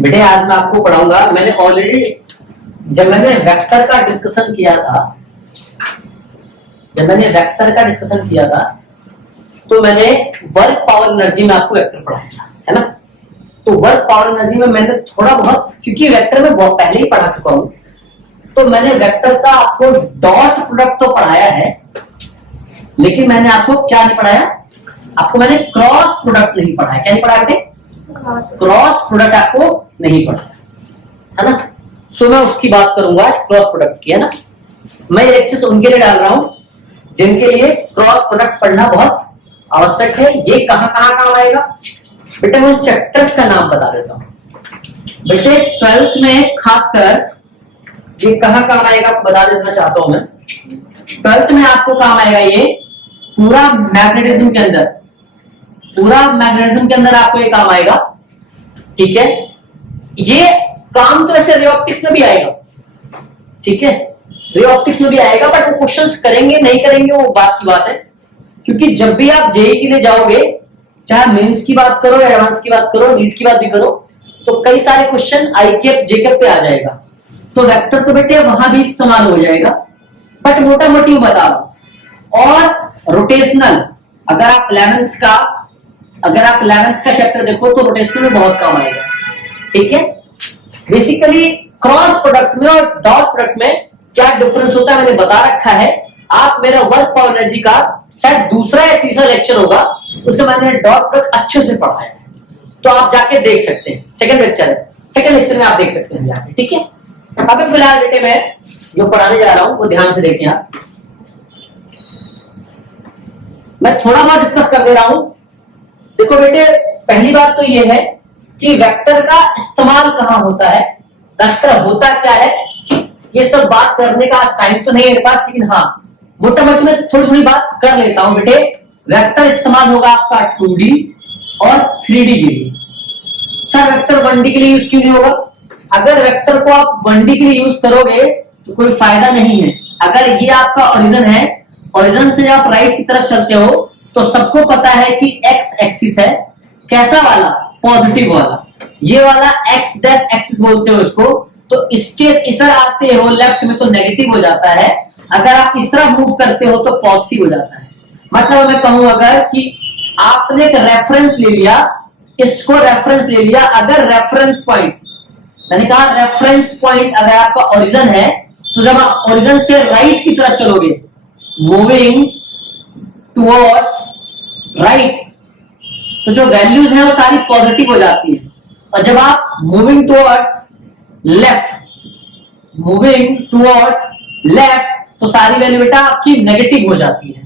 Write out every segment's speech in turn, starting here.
बेटे आज मैं आपको पढ़ाऊंगा। मैंने ऑलरेडी जब मैंने वेक्टर का डिस्कशन किया था तो मैंने वर्क पावर एनर्जी में आपको वेक्टर पढ़ाया था, है ना। तो वर्क पावर एनर्जी में मैंने थोड़ा बहुत, क्योंकि वेक्टर में बहुत पहले ही पढ़ा चुका हूं, तो मैंने वेक्टर का आपको डॉट प्रोडक्ट तो पढ़ाया है, लेकिन मैंने आपको क्या नहीं पढ़ाया, आपको मैंने क्रॉस प्रोडक्ट नहीं पढ़ाया। क्या नहीं पढ़ाया बेटे? क्रॉस प्रोडक्ट आपको नहीं पढ़ाया, है ना। सो मैं उसकी बात करूंगा आज, क्रॉस प्रोडक्ट की, है ना। मैं ये लेक्चर्स उनके लिए डाल रहा हूं जिनके लिए क्रॉस प्रोडक्ट पढ़ना बहुत आवश्यक है। ये कहां कहां काम आएगा बेटे, मैं चैप्टर्स का नाम बता देता हूं बेटे। 12th में खासकर ये कहां काम आएगा बता देना चाहता हूं मैं। 12th में आपको काम आएगा ये पूरा मैग्नेटिज्म के अंदर आपको ये काम आएगा, ठीक है। ये काम तो ऐसे रे ऑप्टिक्स में भी आएगा, ठीक है, रे ऑप्टिक्स में भी आएगा, बट वो क्वेश्चंस करेंगे नहीं करेंगे वो बात की बात है। क्योंकि जब भी आप जेईई के लिए जाओगे, चाहे मेंस की बात करो, एडवांस की बात करो, नीट की बात भी करो, तो कई सारे क्वेश्चन आईकेप जेकेप पे आ जाएगा। तो वेक्टर तो बेटे वहां भी इस्तेमाल हो जाएगा, बट मोटा मोटी बता दो। और रोटेशनल, अगर आप 11th का चैप्टर देखो तो रोटेशनल में बहुत काम आएगा, ठीक है। बेसिकली क्रॉस प्रोडक्ट में और डॉट प्रोडक्ट में क्या डिफरेंस होता है मैंने बता रखा है। आप मेरा वर्क पावर एनर्जी का शायद दूसरा या तीसरा लेक्चर होगा, उसमें मैंने डॉट प्रोडक्ट अच्छे से पढ़ाया है, तो आप जाके देख सकते हैं। सेकंड लेक्चर में आप देख सकते हैं जाके, ठीक है। अभी फिलहाल बेटे मैं जो पढ़ाने जा रहा हूं वो ध्यान से देखें आप। मैं थोड़ा बहुत डिस्कस कर दे रहा हूं। देखो बेटे, पहली बात तो ये है कि वेक्टर का इस्तेमाल कहां होता है, वेक्टर होता क्या है, ये सब बात करने का टाइम तो नहीं है मेरे पास, लेकिन हाँ मोटा मोटी मैं थोड़ी थोड़ी बात कर लेता हूं बेटे। वेक्टर इस्तेमाल होगा आपका 2D और 3D के लिए। सर वेक्टर 1D के लिए यूज क्यों नहीं होगा? अगर वेक्टर को आप 1D के लिए यूज करोगे तो कोई फायदा नहीं है। अगर ये आपका ओरिजिन है, ओरिजिन से आप राइट की तरफ चलते हो तो सबको पता है कि एक्स एक्सिस है, कैसा वाला, पॉजिटिव वाला, ये वाला एक्स डैश एक्सिस बोलते हो इसको। तो इसके इस तरह आते हो लेफ्ट में तो नेगेटिव हो जाता है, अगर आप इस तरह मूव करते हो तो पॉजिटिव हो जाता है। मतलब मैं कहूं अगर कि आपने एक रेफरेंस ले लिया, इसको रेफरेंस ले लिया, अगर रेफरेंस पॉइंट, मैंने कहा रेफरेंस पॉइंट अगर आपका ओरिजिन है, तो जब आप ओरिजिन से राइट की तरफ चलोगे, मूविंग टुवर्ड्स राइट, तो जो वैल्यूज है वो सारी पॉजिटिव हो जाती है। और जब आप मूविंग टुवर्ड्स लेफ्ट तो सारी वैल्यू बेटा आपकी नेगेटिव हो जाती है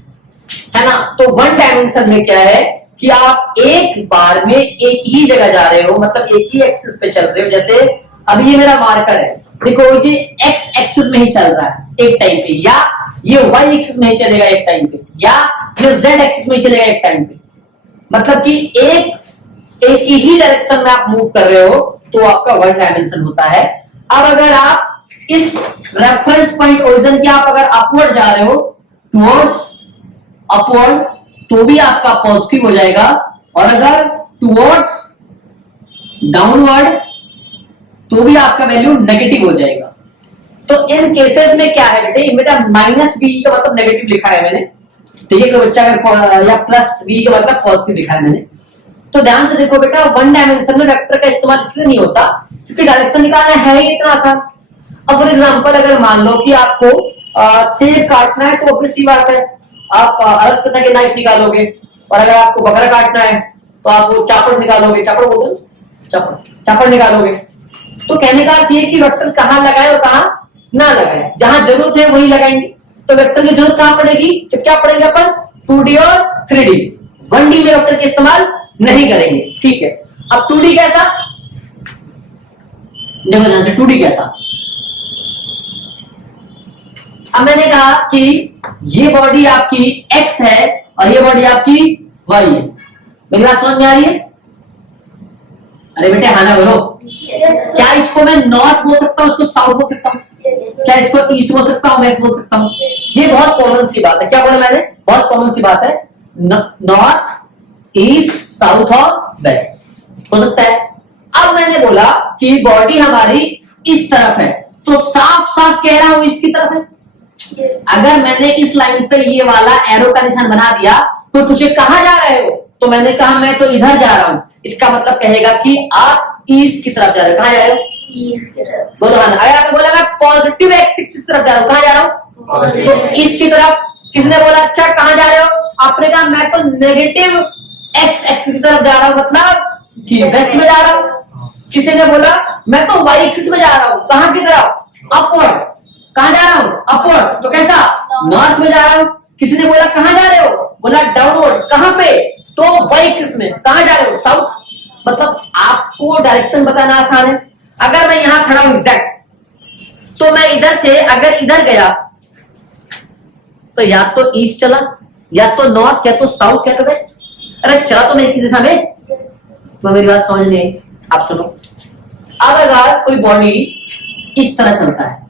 ना। तो वन डायमेंशन में क्या है कि आप एक बार में एक ही जगह जा रहे हो, मतलब एक ही एक्सिस पे चल रहे हो। जैसे अभी ये मेरा मार्कर है, देखो ये एक्स एक्सिस में ही चल रहा है एक टाइम पे, या ये वाई एक्सिस में ही चलेगा एक टाइम पे, या ये जेड एक्सिस में ही चलेगा एक टाइम पे। मतलब कि एक ही डायरेक्शन में आप मूव कर रहे हो तो आपका वन डायमेंशन होता है। अब अगर आप इस रेफरेंस पॉइंट ओरिजिन के आप अगर अपवर्ड जा रहे हो, टुवर्ड्स अपवर्ड, तो भी आपका पॉजिटिव हो जाएगा, और अगर टुवर्ड्स डाउनवर्ड तो भी आपका वैल्यू नेगेटिव हो जाएगा। तो इन केसेस में क्या है बेटे, बेटा माइनस बी का मतलब नेगेटिव लिखा है मैंने, ठीक है। कोई बच्चा अगर या प्लस बी का मतलब पॉजिटिव लिखा है मैंने। तो ध्यान से देखो बेटा, वन डायमेंशन में वेक्टर का इस्तेमाल इसलिए नहीं होता क्योंकि डायरेक्शन निकालना है ही इतना आसान। अब फॉर एग्जांपल अगर मान लो कि आपको सेब काटना है, तो ऑब्वियस सी बात है आप अलग तरह के नाइफ निकालोगे, और अगर आपको बकरा काटना है तो आप वो चापड़ निकालोगे, चापड़ निकालोगे। तो कहने का अर्थ ये कि वेक्टर कहां लगाए और कहां ना लगाए, जहां जरूरत है वही लगाएंगे। तो वेक्टर की जरूरत कहां पड़ेगी, जब क्या पढ़ेंगे अपन 2D और 3D। 1D में वेक्टर का इस्तेमाल नहीं करेंगे, ठीक है। अब 2D कैसा, देखो ध्यान से 2D कैसा। अब मैंने कहा कि ये बॉडी आपकी x है और ये बॉडी आपकी y है। मेरी बात समझ में आ रही है? अरे बेटे हाँ ना बोलो। क्या इसको मैं नॉर्थ बोल सकता हूं, इसको साउथ बोल सकता हूं, क्या इसको ईस्ट बोल सकता हूं, वेस्ट बोल सकता हूं? ये बहुत कॉमन सी बात है। क्या बोला मैंने? बहुत कॉमन सी बात है। नॉर्थ, ईस्ट, साउथ और वेस्ट हो सकता है। अब मैंने बोला कि बॉडी हमारी इस तरफ है, तो साफ साफ कह रहा हूं इसकी तरफ है। अगर मैंने इस लाइन पे ये वाला एरो का निशान बना दिया तो तुझे कहां जा रहे हो, तो मैंने कहा मैं तो इधर जा रहा हूं, इसका मतलब कहेगा कि आप ईस्ट की तरफ जा रहे हो। कहां जा रहे हो? ईस्ट की तरफ। बोलो हाँ। अगर आपने बोला मैं पॉजिटिव एक्स एक्सिस की तरफ जा रहा हूं, कहां जा रहा हूं? तो ईस्ट की तरफ। किसने बोला अच्छा कहां जा रहे हो? आपने कहा मैं तो नेगेटिव एक्स एक्सिस की तरफ जा रहा हूं, मतलब कि वेस्ट में जा रहा हूं। किसी ने बोला मैं तो वाई एक्सिस में जा रहा हूं, कहां की तरफ? अपवर्ड। कहां जा रहा हूं? अपवर्ड। तो कैसा? नॉर्थ में जा रहा हूं। किसी ने बोला कहां जा रहे हो? बोला डाउनवर्ड। कहां पे? तो वाई एक्सिस में। कहां जा रहे हो? साउथ। मतलब आपको डायरेक्शन बताना आसान है। अगर मैं यहां खड़ा हूं एग्जैक्ट, तो मैं इधर से अगर इधर गया तो या तो ईस्ट चला, या तो नॉर्थ, या तो साउथ, या तो वेस्ट। अरे चला तो मैं किस दिशा में? तो मेरी बात समझ नहीं, आप सुनो। अब अगर कोई बॉडी इस तरह चलता है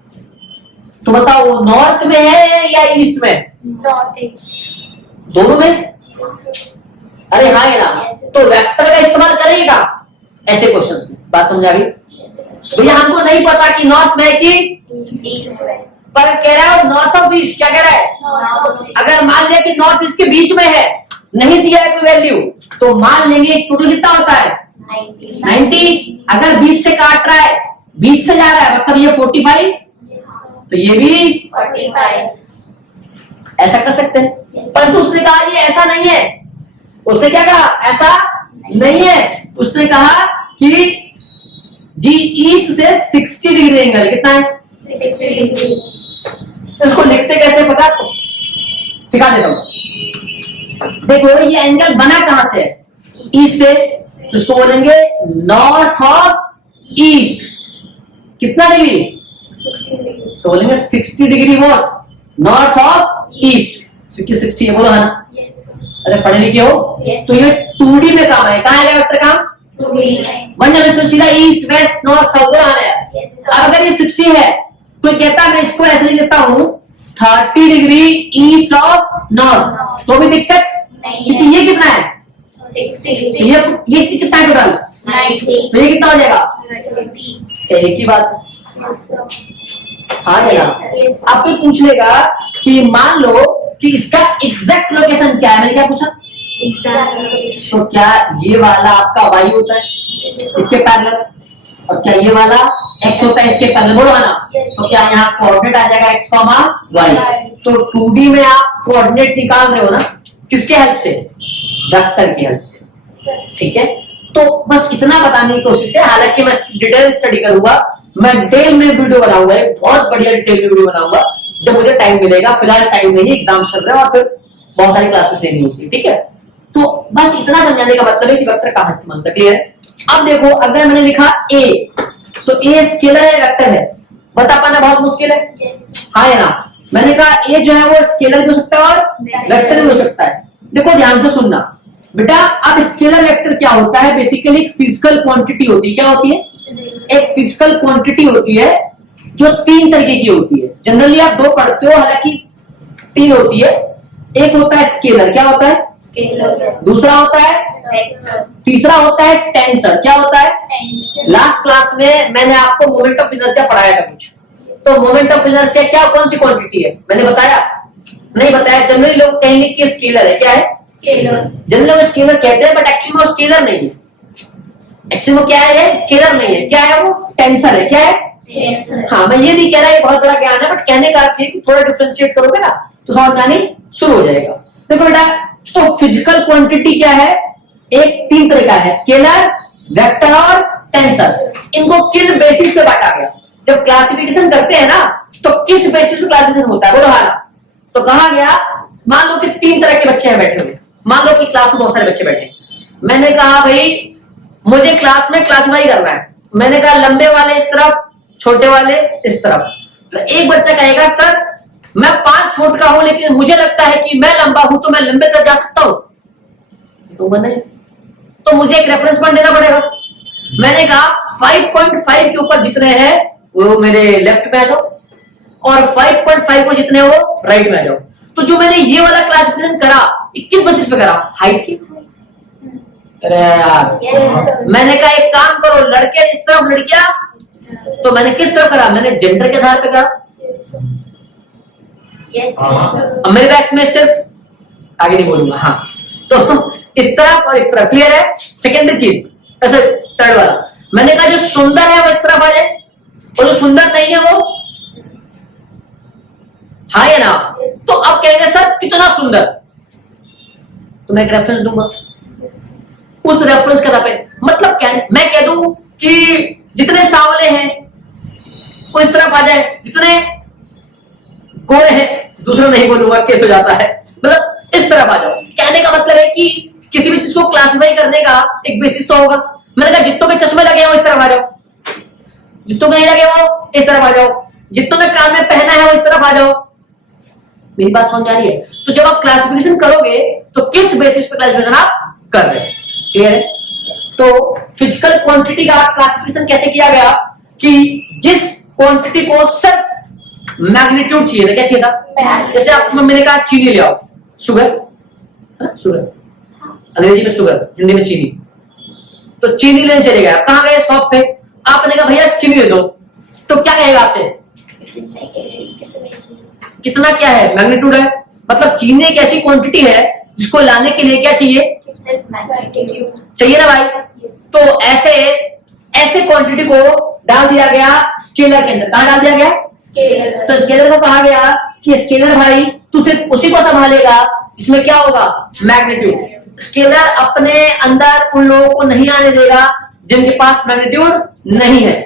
तो बताओ वो नॉर्थ में है या ईस्ट में? North east. दोनों में? अरे हाँ है ना। तो वेक्टर का इस्तेमाल करेगा ऐसे क्वेश्चंस में। बात समझ आ गई? भैया हमको नहीं पता कि नॉर्थ में कि ईस्ट में, पर कह रहा है नॉर्थ ऑफ ईस्ट। क्या कह रहा है? अगर मान लिया कि नॉर्थ ईस्ट के बीच में है, नहीं दिया है कोई वैल्यू, तो मान लेंगे टोटल कितना होता है? 90। अगर बीच से काट रहा है, बीच से जा रहा है, मतलब ये 45, तो ये भी 45। ऐसा कर सकते हैं। परंतु उसने कहा ये ऐसा नहीं है। उसने क्या कहा? ऐसा नहीं है। उसने कहा कि जी ईस्ट से 60 डिग्री एंगल। कितना है? 60 डिग्री। इसको लिखते कैसे पता तो सिखा देता हूं। देखो ये एंगल बना कहां से है? ईस्ट से। तो इसको बोलेंगे नॉर्थ ऑफ ईस्ट। कितना डिग्री? 60 डिग्री। तो बोलेंगे 60 degree what? North of east. क्योंकि 60 है, बोलो है ना। अरे पढ़े लिखे हो? तो ये 2D में काम है। कहां है वेक्टर काम? 2D वन डायमेंशन सीधा ईस्ट वेस्ट नॉर्थ साउथ बोला है। अब अगर ये 60 है, कोई कहता मैं इसको ऐसे लिख देता हूं 30 डिग्री ईस्ट ऑफ नॉर्थ, तो भी दिक्कत नहीं, क्योंकि ये कितना है? 60 ये कितना है टोटल? 90। तो ये कितना हो जाएगा? 30। एक ही बात। हाँ है ना। Yes. अब कोई पूछ लेगा कि मान लो कि इसका एग्जैक्ट लोकेशन क्या है। मैंने क्या पूछा? एग्जैक्ट। तो क्या ये वाला आपका वाई होता है इसके पैरेलल, और क्या ये वाला एक्स होता है इसके पैरेलल? बोलो है ना। तो क्या यहाँ कोऑर्डिनेट आ जाएगा एक्स कॉमा वाई। तो 2D में आप कोऑर्डिनेट निकाल रहे हो ना, किसके हेल्प से? वेक्टर की हेल्प से। ठीक है, तो बस इतना बताने की कोशिश है। हालांकि मैं डिटेल स्टडी करूंगा, मैं डिटेल में वीडियो बनाऊंगा, बहुत बढ़िया डिटेल में वीडियो बनाऊंगा जब मुझे टाइम मिलेगा। फिलहाल टाइम नहीं, एग्जाम चल रहे हैं और फिर बहुत सारी क्लासेस लेनी होती है। ठीक है, तो बस इतना समझाने का मतलब है कि वेक्टर कहां इस्तेमाल कर। क्लियर है? अब देखो अगर मैंने लिखा ए, तो ए स्केलर है वेक्टर है? बता पाना बहुत मुश्किल है। हाँ है ना। मैंने कहा ए जो है वो स्केलर भी हो सकता है और वेक्टर भी हो सकता है। देखो ध्यान से सुनना बेटा। अब स्केलर वेक्टर क्या होता है? बेसिकली एक फिजिकल क्वांटिटी होती है। क्या होती है? एक फिजिकल क्वांटिटी होती है जो 3 तरीके की होती है। जनरली आप 2 पढ़ते हो, हालांकि 3 होती है। एक होता है स्केलर। क्या होता है? स्केलर। दूसरा होता है वेक्टर। तीसरा होता है टेंसर। क्या होता है? टेंसर। लास्ट क्लास में मैंने आपको मोमेंट ऑफ इनर्शिया पढ़ाया था कुछ। तो मोमेंट ऑफ इनर्शिया क्या, कौन सी क्वांटिटी है? मैंने बताया? नहीं बताया। जनरली लोग कहेंगे कि स्केलर है। क्या है? स्केलर। जनरली वो स्केलर कहते हैं, बट एक्चुअली वो स्केलर नहीं है। एक्चुअली वो क्या है? स्केलर नहीं है। क्या है वो? टेंसर है। क्या है? टेंसर। हाँ, मैं ये नहीं कह रहा ये बहुत बड़ा ज्ञान है, बट कहने का अर्थ है कि थोड़ा डिफरेंशिएट करोगे ना तो समझ में आनी शुरू हो जाएगा। देखो बेटा, तो फिजिकल क्वांटिटी क्या है? एक 3 तरह का है, स्केलर, वेक्टर और टेंसर। इनको किन बेसिस पे बांटा गया? जब क्लासिफिकेशन करते हैं ना, तो किस बेसिस पे क्लासिफिकेशन होता है? बोलो हाँ। तो कहा गया, मान लो कि 3 तरह के बच्चे हैं बैठे हुए। मान लो कि क्लास में बहुत सारे बच्चे बैठे। मैंने कहा भाई मुझे क्लास में क्लासिफाई करना है। मैंने कहा लंबे वाले इस तरफ, छोटे वाले इस तरफ। तो एक बच्चा कहेगा सर मैं 5 फुट का हूं, लेकिन मुझे लगता है कि मैं लंबा हूं, तो मैं लंबे तक जा सकता हूं। तो मैंने तो मुझे एक रेफरेंस पॉइंट देना पड़ेगा। मैंने कहा 5.5 के ऊपर जितने हैं वो मेरे लेफ्ट में आ जाओ, और 5.5 को जितने वो राइट में आ जाओ। तो जो मैंने ये वाला क्लासिफिकेशन करा, 21 बेसिस पे करा, हाइट की, अरे यार, Yes, sir. मैंने कहा एक काम करो, लड़के इस तरफ लड़कियां, तो मैंने किस तरफ करा? मैंने जेंडर के आधार पे करा। Yes, sir. अब मेरे बैक में सिर्फ आगे नहीं बोलूंगा। हाँ, तो इस तरफ और इस तरफ, क्लियर है? सेकेंडरी चीज। ऐसे थर्ड वाला, मैंने कहा जो सुंदर है वो इस तरफ आ जाए और जो सुंदर नहीं है वो, हाँ या ना? तो अब कहेंगे सर कितना सुंदर, तो मैं एक रेफरेंस दूंगा, उस रेफरेंस के आधार पे, मतलब क्या है? मैं कह दूं कि जितने सांवले हैं वो इस तरफ आ जाए, जितने गोरे हैं, दूसरा नहीं बोलूंगा केस हो जाता है, मतलब इस तरफ आ जाओ। कहने का मतलब है कि किसी भी चीज को क्लासिफाई करने का एक बेसिस तो होगा। मैंने कहा जितनों के चश्मे लगे हैं वो इस तरफ आ जाओ, जितनों के नहीं लगे वो इस तरफ आ जाओ, जितनों ने कान में पहना है वो इस तरफ आ जाओ। मेरी बात समझ आ रही है? तो जब आप क्लासिफिकेशन करोगे तो किस बेसिस पे क्लासिफिकेशन आप कर रहे हैं, क्लियर है? तो फिजिकल क्वांटिटी का क्लासिफिकेशन कैसे किया गया कि जिस क्वांटिटी को सिर्फ मैग्नीट्यूड चाहिए था, क्या चाहिए था? जैसे आपकी मम्मी ने कहा चीनी ले आओ, शुगर है ना, शुगर अंग्रेजी में शुगर, हिंदी में चीनी, तो चीनी लेने चले गए। आप कहां गए? शॉप पे। आपने कहा भैया चीनी दे दो, तो क्या कहेगा आपसे? कितना क्या है? मैग्नीट्यूड है, मतलब चीनी एक ऐसी क्वांटिटी है जिसको लाने के लिए क्या चाहिए? चाहिए ना भाई? तो ऐसे ऐसे क्वांटिटी को डाल दिया गया स्केलर के अंदर। कहां डाल दिया गया? तो स्केलर को कहा गया कि स्केलर भाई तू सिर्फ उसी को संभालेगा जिसमें क्या होगा? मैग्नीट्यूड। स्केलर अपने अंदर उन लोगों को नहीं आने देगा जिनके पास मैग्नीट्यूड नहीं है।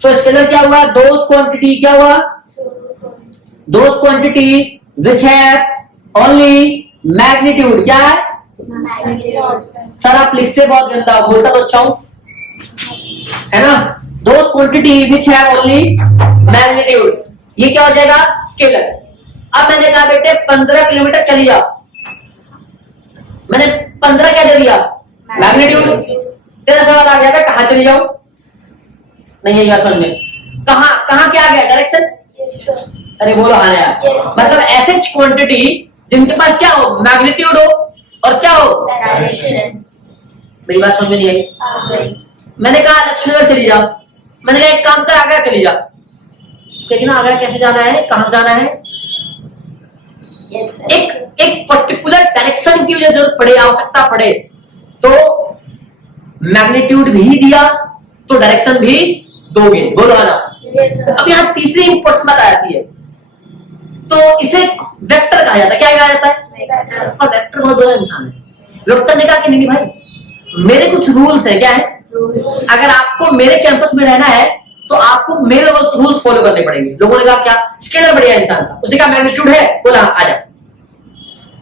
तो स्केलर क्या हुआ? दोस क्वांटिटी, क्या हुआ? Those quantity which have only magnitude, क्या है? सर आप लिखते बहुत गंदा, बोलता तो अच्छा हूं, है ना? Those quantity which have only magnitude, ये क्या हो जाएगा? स्केलर। अब मैंने कहा बेटे 15 किलोमीटर चली जाओ, मैंने 15 क्या दे दिया? मैग्नीट्यूड। तेरा सवाल आ गया कहां चली जाऊं? नहीं है समझ में? कहां कहां क्या आ गया? डायरेक्शन। अरे बोलो हाँ यार। मतलब ऐसे क्वांटिटी जिनके पास क्या हो? मैग्नीट्यूड हो और क्या हो? डायरेक्शन। मेरी बात समझ में नहीं आई? मैंने कहा लक्ष्मीनगर चली जाओ, मैंने कहा एक काम कर आगरा चली जाओ, लेकिन आगरा कैसे जाना है, कहां जाना है? एक पर्टिकुलर डायरेक्शन की जरूरत पड़े, आवश्यकता पड़े, तो मैग्नीट्यूड भी दिया तो डायरेक्शन भी दोगे, बोलो है ना? अब यहाँ तीसरी इंपॉर्टेंट बात आ जाती है, तो इसे वेक्टर कहा जाता है। क्या कहा जाता है? और वेक्टर बहुत बड़ा इंसान है। वेक्टर ने कहा कि नहीं भाई मेरे कुछ रूल्स है। क्या है? अगर आपको मेरे कैंपस में रहना है तो आपको मेरे रूल्स फॉलो करने पड़ेंगे। लोगों ने कहा क्या? स्केलर बढ़िया इंसान था, उसने कहा मैग्नीट्यूड है, बोला आ जा।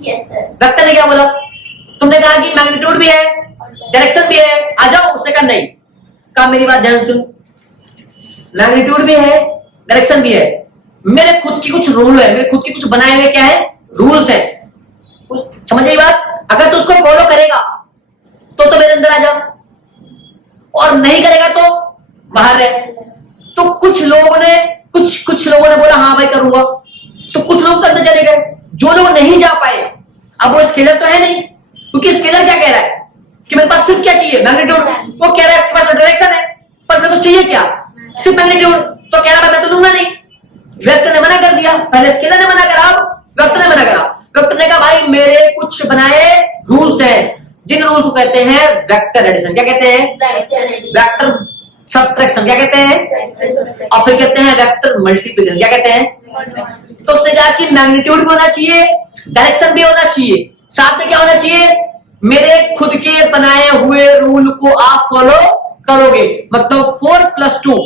वेक्टर ने क्या बोला? तुमने कहा कि मैग्नीट्यूड भी है डायरेक्शन भी है, आ जाओ। उसने कहा नहीं। कहा मेरी बात ध्यान सुन, मैग्नीट्यूड भी है डायरेक्शन भी है, मेरे खुद की कुछ रूल है, मेरे खुद के कुछ बनाए हुए क्या है? रूल्स है। समझ आई बात? अगर तू उसको फॉलो करेगा तो मेरे अंदर आ जा, और नहीं करेगा तो बाहर है। तो कुछ लोगों ने बोला हाँ भाई करूंगा, तो कुछ लोग करते चले गए। जो लोग नहीं जा पाए, अब वो स्केलर तो है नहीं, क्योंकि स्केलर क्या कह रहा है कि मेरे पास सिर्फ क्या चाहिए? मैग्नीट्यूड। वो कह रहा है इसके पास डायरेक्शन है, पर मेरे को चाहिए क्या? सिर्फ मैग्नीट्यूड। तो कह रहा मैं तो दूंगा नहीं। वेक्टर ने मना कर दिया, पहले स्केलर ने मना करा, वेक्टर ने मना करा। वेक्टर ने कहा भाई मेरे कुछ बनाए रूल्स हैं, जिन रूल्स को कहते हैं वेक्टर एडिशन। क्या कहते हैं? Vector subtraction. क्या कहते हैं? और फिर कहते हैं वेक्टर मल्टीप्लिकेशन। क्या कहते हैं? तो उसने कहा कि मैग्नीट्यूड भी होना चाहिए, डायरेक्शन भी होना चाहिए, साथ में क्या होना चाहिए? मेरे खुद के बनाए हुए रूल को आप फॉलो करोगे। मतलब 4 + 2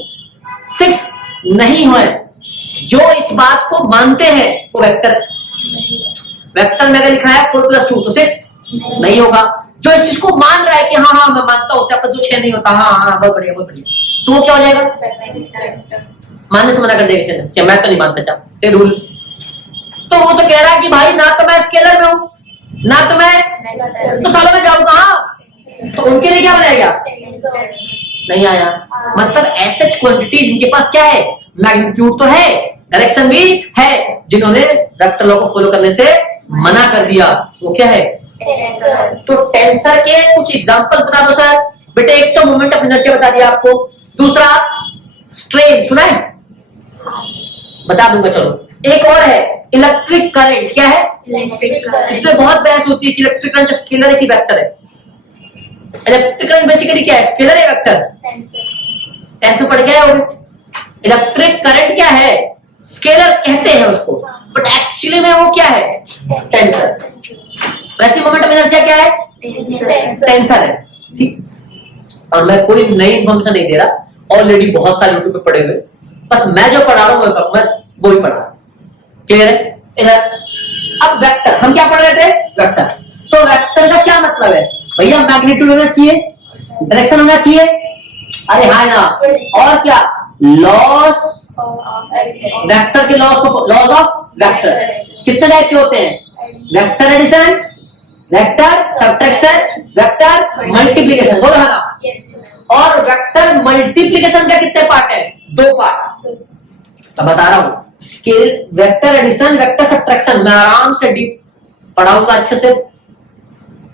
6 नहीं है। जो इस बात को मानते हैं वो वेक्टर में अगर लिखा है 4 + 2 तो 6 नहीं होगा। जो इस चीज को मान रहा है कि हाँ मैं मानता हूं, चाहे 2 6 नहीं होता, हाँ बहुत बढ़िया बहुत बढ़िया, तो वो क्या हो जाएगा? मानने से मना कर देगा क्या? मैं तो नहीं मानता चाहे रूल। तो वो तो कह रहा है कि भाई ना तो मैं स्केलर में हूं, ना तो मैं तो सालों में जाऊं कहां? तो उनके लिए क्या बनाएगा? नहीं आया। मतलब ऐसे क्वांटिटी जिनके पास क्या है? मैग्नीट्यूड तो है, डायरेक्शन भी है, जिन्होंने वेक्टर लॉ को फॉलो करने से मना कर दिया, वो क्या है? टेंसर। तो टेंसर के कुछ एग्जांपल बता दो सर। बेटे एक तो मोमेंट ऑफ इनर्शिया बता दिया आपको, दूसरा स्ट्रेन सुना है, बता दूंगा चलो। एक और है इलेक्ट्रिक करंट, क्या है? Electric current. इसमें बहुत बहस होती है कि इलेक्ट्रिक करंट स्केलर है कि वेक्टर है। इलेक्ट्रिक करंट बेसिकली क्या है, स्केलर है वेक्टर? टेंथ में पढ़ गए होगे। इलेक्ट्रिक करंट क्या है, स्केलर कहते हैं उसको, बट एक्चुअली में वो क्या है, टेंसर। वैसे मोमेंट ऑफ इनर्शिया क्या है, टेंसर है। ठीक, और मैं कोई नई इन्फॉर्मेशन नहीं दे रहा, ऑलरेडी बहुत सारे यूट्यूब पे पढ़े हुए, बस मैं जो पढ़ा रहा हूं बस वो ही पढ़ा रहा हूं। क्लियर है इधर? अब वेक्टर हम क्या पढ़ रहे थे, वेक्टर। तो वेक्टर का क्या मतलब है भैया, मैग्नीट्यूड होना चाहिए, डायरेक्शन होना चाहिए, अरे हाँ ना, और क्या, लॉस, वेक्टर के लॉस को, लॉस ऑफ वेक्टर कितने टाइप के होते हैं, vector addition, vector subtraction, vector multiplication, बोलो है ना। और वेक्टर मल्टीप्लिकेशन का कितने पार्ट है, 2 पार्ट। अब बता रहा हूं, scale, vector addition, vector subtraction मैं आराम से डीप पढ़ाऊंगा, अच्छे से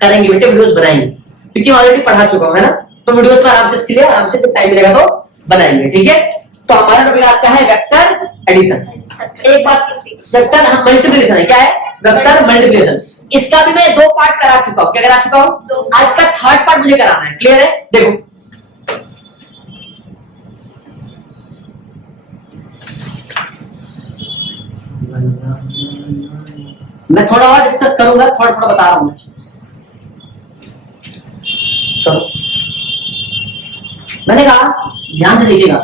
करेंगे बेटे, वीडियोस बनाएंगे, क्योंकि मैं ऑलरेडी पढ़ा चुका हूं है ना। तो वीडियोस में आराम से इसके लिए आराम से जब टाइम मिलेगा तो बनाएंगे, ठीक है। तो हमारा टॉपिक आज का है वेक्टर एडिशन। एक बात, वेक्टर मल्टीप्लिकेशन है, क्या है, वेक्टर मल्टीप्लिकेशन। इसका भी मैं 2 पार्ट करा चुका हूं, क्या करा चुका हूं, आज का 3rd पार्ट मुझे कराना है। क्लियर है? देखो मैं थोड़ा और डिस्कस करूंगा, थोड़ा थोड़ा बता रहा हूं मैं। चलो, मैंने कहा ध्यान से देखिएगा,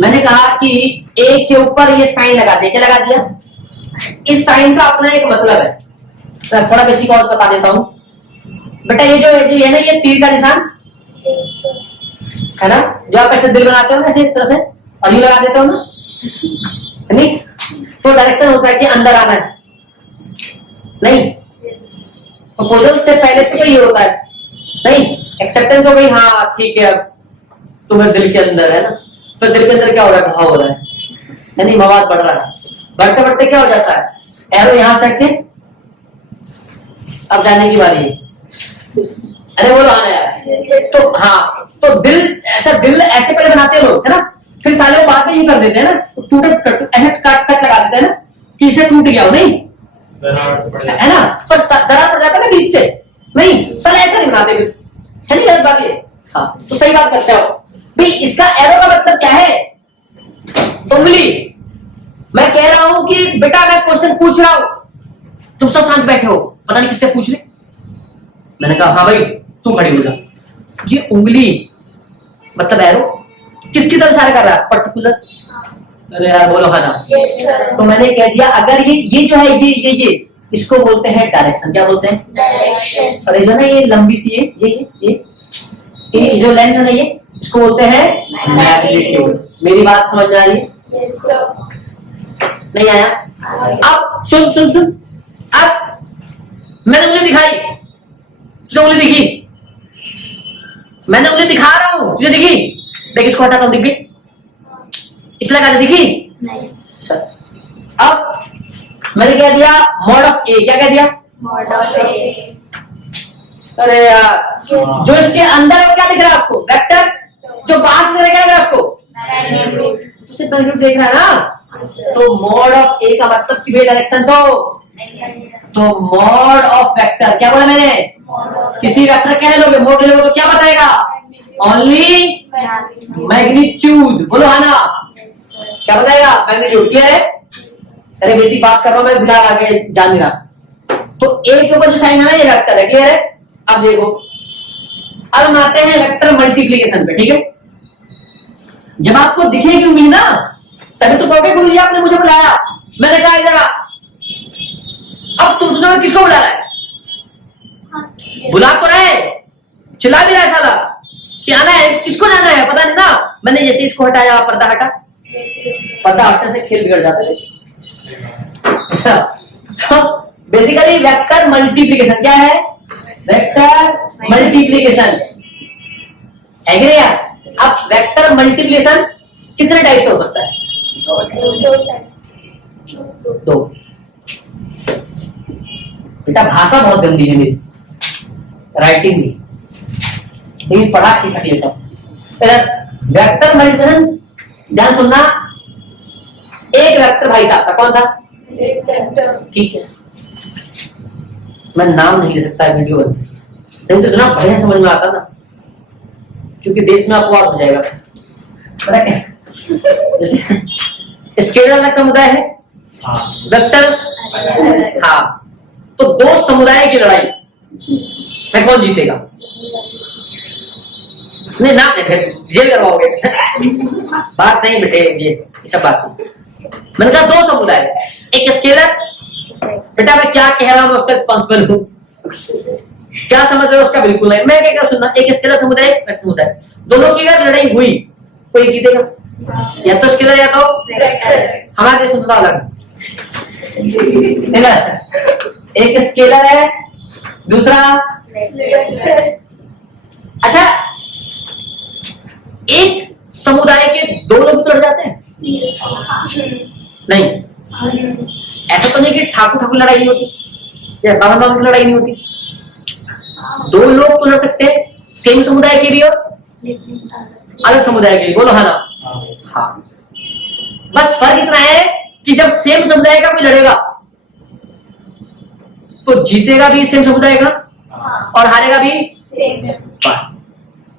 मैंने कहा कि ए के ऊपर ये साइन लगा दिया, क्या लगा दिया, इस साइन का अपना एक मतलब है। मैं थोड़ा बेसिक और बता देता हूं बेटा। ये जो है ना, ये तीर का निशान है ना, जो आप ऐसे दिल बनाते हो ना ऐसे एक तरह से, और यू लगा देते हो ना, नहीं तो डायरेक्शन होता है कि अंदर आना है, नहीं प्रपोजल से पहले तो ये होता है, नहीं एक्सेप्टेंस हो गई, हाँ ठीक है अब तुम्हें दिल के अंदर है ना, तो दिल के अंदर क्या हो रहा है, घाव हो रहा है, यानी मवाद बढ़ रहा है, बढ़ते बढ़ते क्या हो जाता है, एरो यहां से आके अब जाने की बारी है, अरे बोलो आना यार। तो हाँ, तो दिल, अच्छा दिल ऐसे पहले बनाते हैं लोग है ना, फिर साले वो बाद में ये कर देते हैं ना, टूटे ऐसे कट लगा देते हैं ना कि इसे टूट गया हो, नहीं है ना, पर दरार पड़ जाता है ना बीच से, नहीं साले ऐसे नहीं बनाते फिर, है नहीं, गलत बात ये। हाँ तो सही बात करते हो भाई। इसका एरो का मतलब क्या है, उंगली। मैं कह रहा हूं कि बेटा मैं क्वेश्चन पूछ रहा हूं, तुम सब शांत बैठे हो, पता नहीं किससे पूछ ले। मैंने कहा हाँ भाई तू खड़ी हो जा, ये उंगली मतलब एरो किसकी तरफ इशारा कर रहा है, पर्टिकुलर, अरे यार बोलो हाँ ना। तो मैंने कह दिया अगर ये जो है ये इसको बोलते हैं डायरेक्शन, क्या बोलते हैं, डायरेक्शन। और ये जो ना ये लंबी सी ये जो लेंथ है ना, ये इसको बोलते हैं मैग्नीट्यूड। मेरी बात समझ में आ रही है? नहीं आया? अब सुन सुन सुन, अब मैंने उंगली दिखाई, तुझे उंगली दिखी, मैंने उंगली दिखा रहा हूं, तुझे दिखी, देख इसको हटाता हूं, दिख गई, इसलिए कहा दिखी नहीं। अब मैंने कह दिया मॉड ऑफ ए, क्या कह दिया, मॉड ऑफ ए। अरे यार जो इसके अंदर है वो क्या दिख रहा है आपको, वेक्टर, जो बाहर से क्या दिख रहा है उसको, मैग्नीट्यूड। तो सिर्फ मैग्नीट्यूड देख रहा है ना, तो मॉड ऑफ ए का मतलब कि डायरेक्शन तो मॉड ऑफ वेक्टर, क्या बोला मैंने, किसी वेक्टर कहने लोगे, मोड ले लोगे तो क्या बताएगा, ओनली मैग्नीट्यूड, बोलो है ना, क्या बताएगा, मैग्नीट्यूड। क्लियर है? अरे बेसिक बात कर रहा हूं मैं, फिलहाल आगे जान नहीं रहा। तो ए के ऊपर जो साइन है ना, ये वेक्टर है। क्लियर है? अब देखो, अब हम आते हैं वेक्टर मल्टीप्लिकेशन पे, ठीक है। जब आपको दिखेगी उम्मीद ना, तभी तो कहोगे गुरुजी आपने मुझे बुलाया, मैंने कहा इधर आ। अब तुम सुनो किसको बुला रहा है, बुला तो रहे, चिल्ला भी रहा है साला कि आना है, किसको जाना है पता नहीं ना। मैंने जैसे इसको हटाया, पर्दा हटा, पर्दा हटने से खेल बिगड़ जाता है। सो बेसिकली वेक्टर मल्टीप्लिकेशन क्या है, वेक्टर मल्टीप्लिकेशन, एग्री यार। अब वेक्टर मल्टीप्लिकेशन कितने टाइप से हो सकता है, दो। बेटा भाषा बहुत गंदी है मेरी, राइटिंग भी, लेकिन पढ़ा ठीक ठाक लेता हूं। वेक्टर मल्टीप्लिकेशन, ध्यान सुनना, एक वेक्टर भाई साहब का कौन था? एक वेक्टर। ठीक है, मैं नाम नहीं ले सकता, वीडियो बंद, नहीं तो इतना बढ़िया समझ में आता ना, क्योंकि देश में अपवाद हो जाएगा। पता क्या, जैसे स्केलर अलग समुदाय है, वेक्टर, हाँ, तो दो समुदाय की लड़ाई में कौन जीतेगा? नहीं ना, फिर जेल करवाओगे। बात नहीं बेटे, ये सब बात नहीं। मैंने कहा दो समुदाय, एक स्केलर, बेटा मैं क्या कह रहा हूं मैं उसका रिस्पॉन्सिबल हूं, क्या समझ रहे हो उसका बिल्कुल नहीं, मैं क्या सुनना, एक स्केलर समुदाय, एक वेक्टर समुदाय, दोनों की अगर लड़ाई हुई कोई जीतेगा, या तो स्केलर या तो वेक्टर। हमारे देश में थोड़ा अलग है, एक स्केलर है, दूसरा वेक्टर। अच्छा, एक समुदाय के दो लोग तो लड़ जाते हैं? नहीं, ऐसा तो नहीं कि ठाकुर ठाकुर लड़ाई नहीं होती या बाबा बाबा की लड़ाई नहीं होती, दो लोग तो लड़ सकते हैं, सेम समुदाय के भी और अलग समुदाय के भी, बोलो हाँ ना? हाँ, बस फर्क इतना है कि जब सेम समुदाय का कोई लड़ेगा तो जीतेगा भी सेम समुदाय का और हारेगा भी,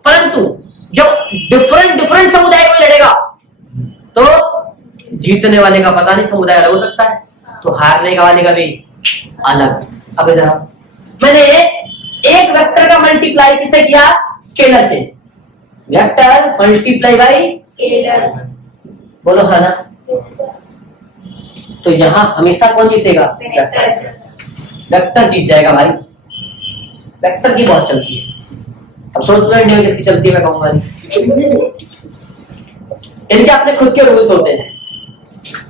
परंतु जब डिफरेंट डिफरेंट समुदाय कोई लड़ेगा तो जीतने वाले का पता नहीं समुदाय अलग हो सकता है, तो हारने वाले का भी अलग। अब इधर मैंने एक वेक्टर का मल्टीप्लाई किससे किया? स्केलर से। Vector multiply by scalar. बोलो हाँ ना? तो यहां हमेशा कौन जीतेगा? वेक्टर। वेक्टर जीत जाएगा भाई, वेक्टर की बहुत चलती है। अब सोच लो इंडिया में किसकी चलती है, मैं कहूंगा नहीं। इनके अपने खुद के रूल्स होते हैं।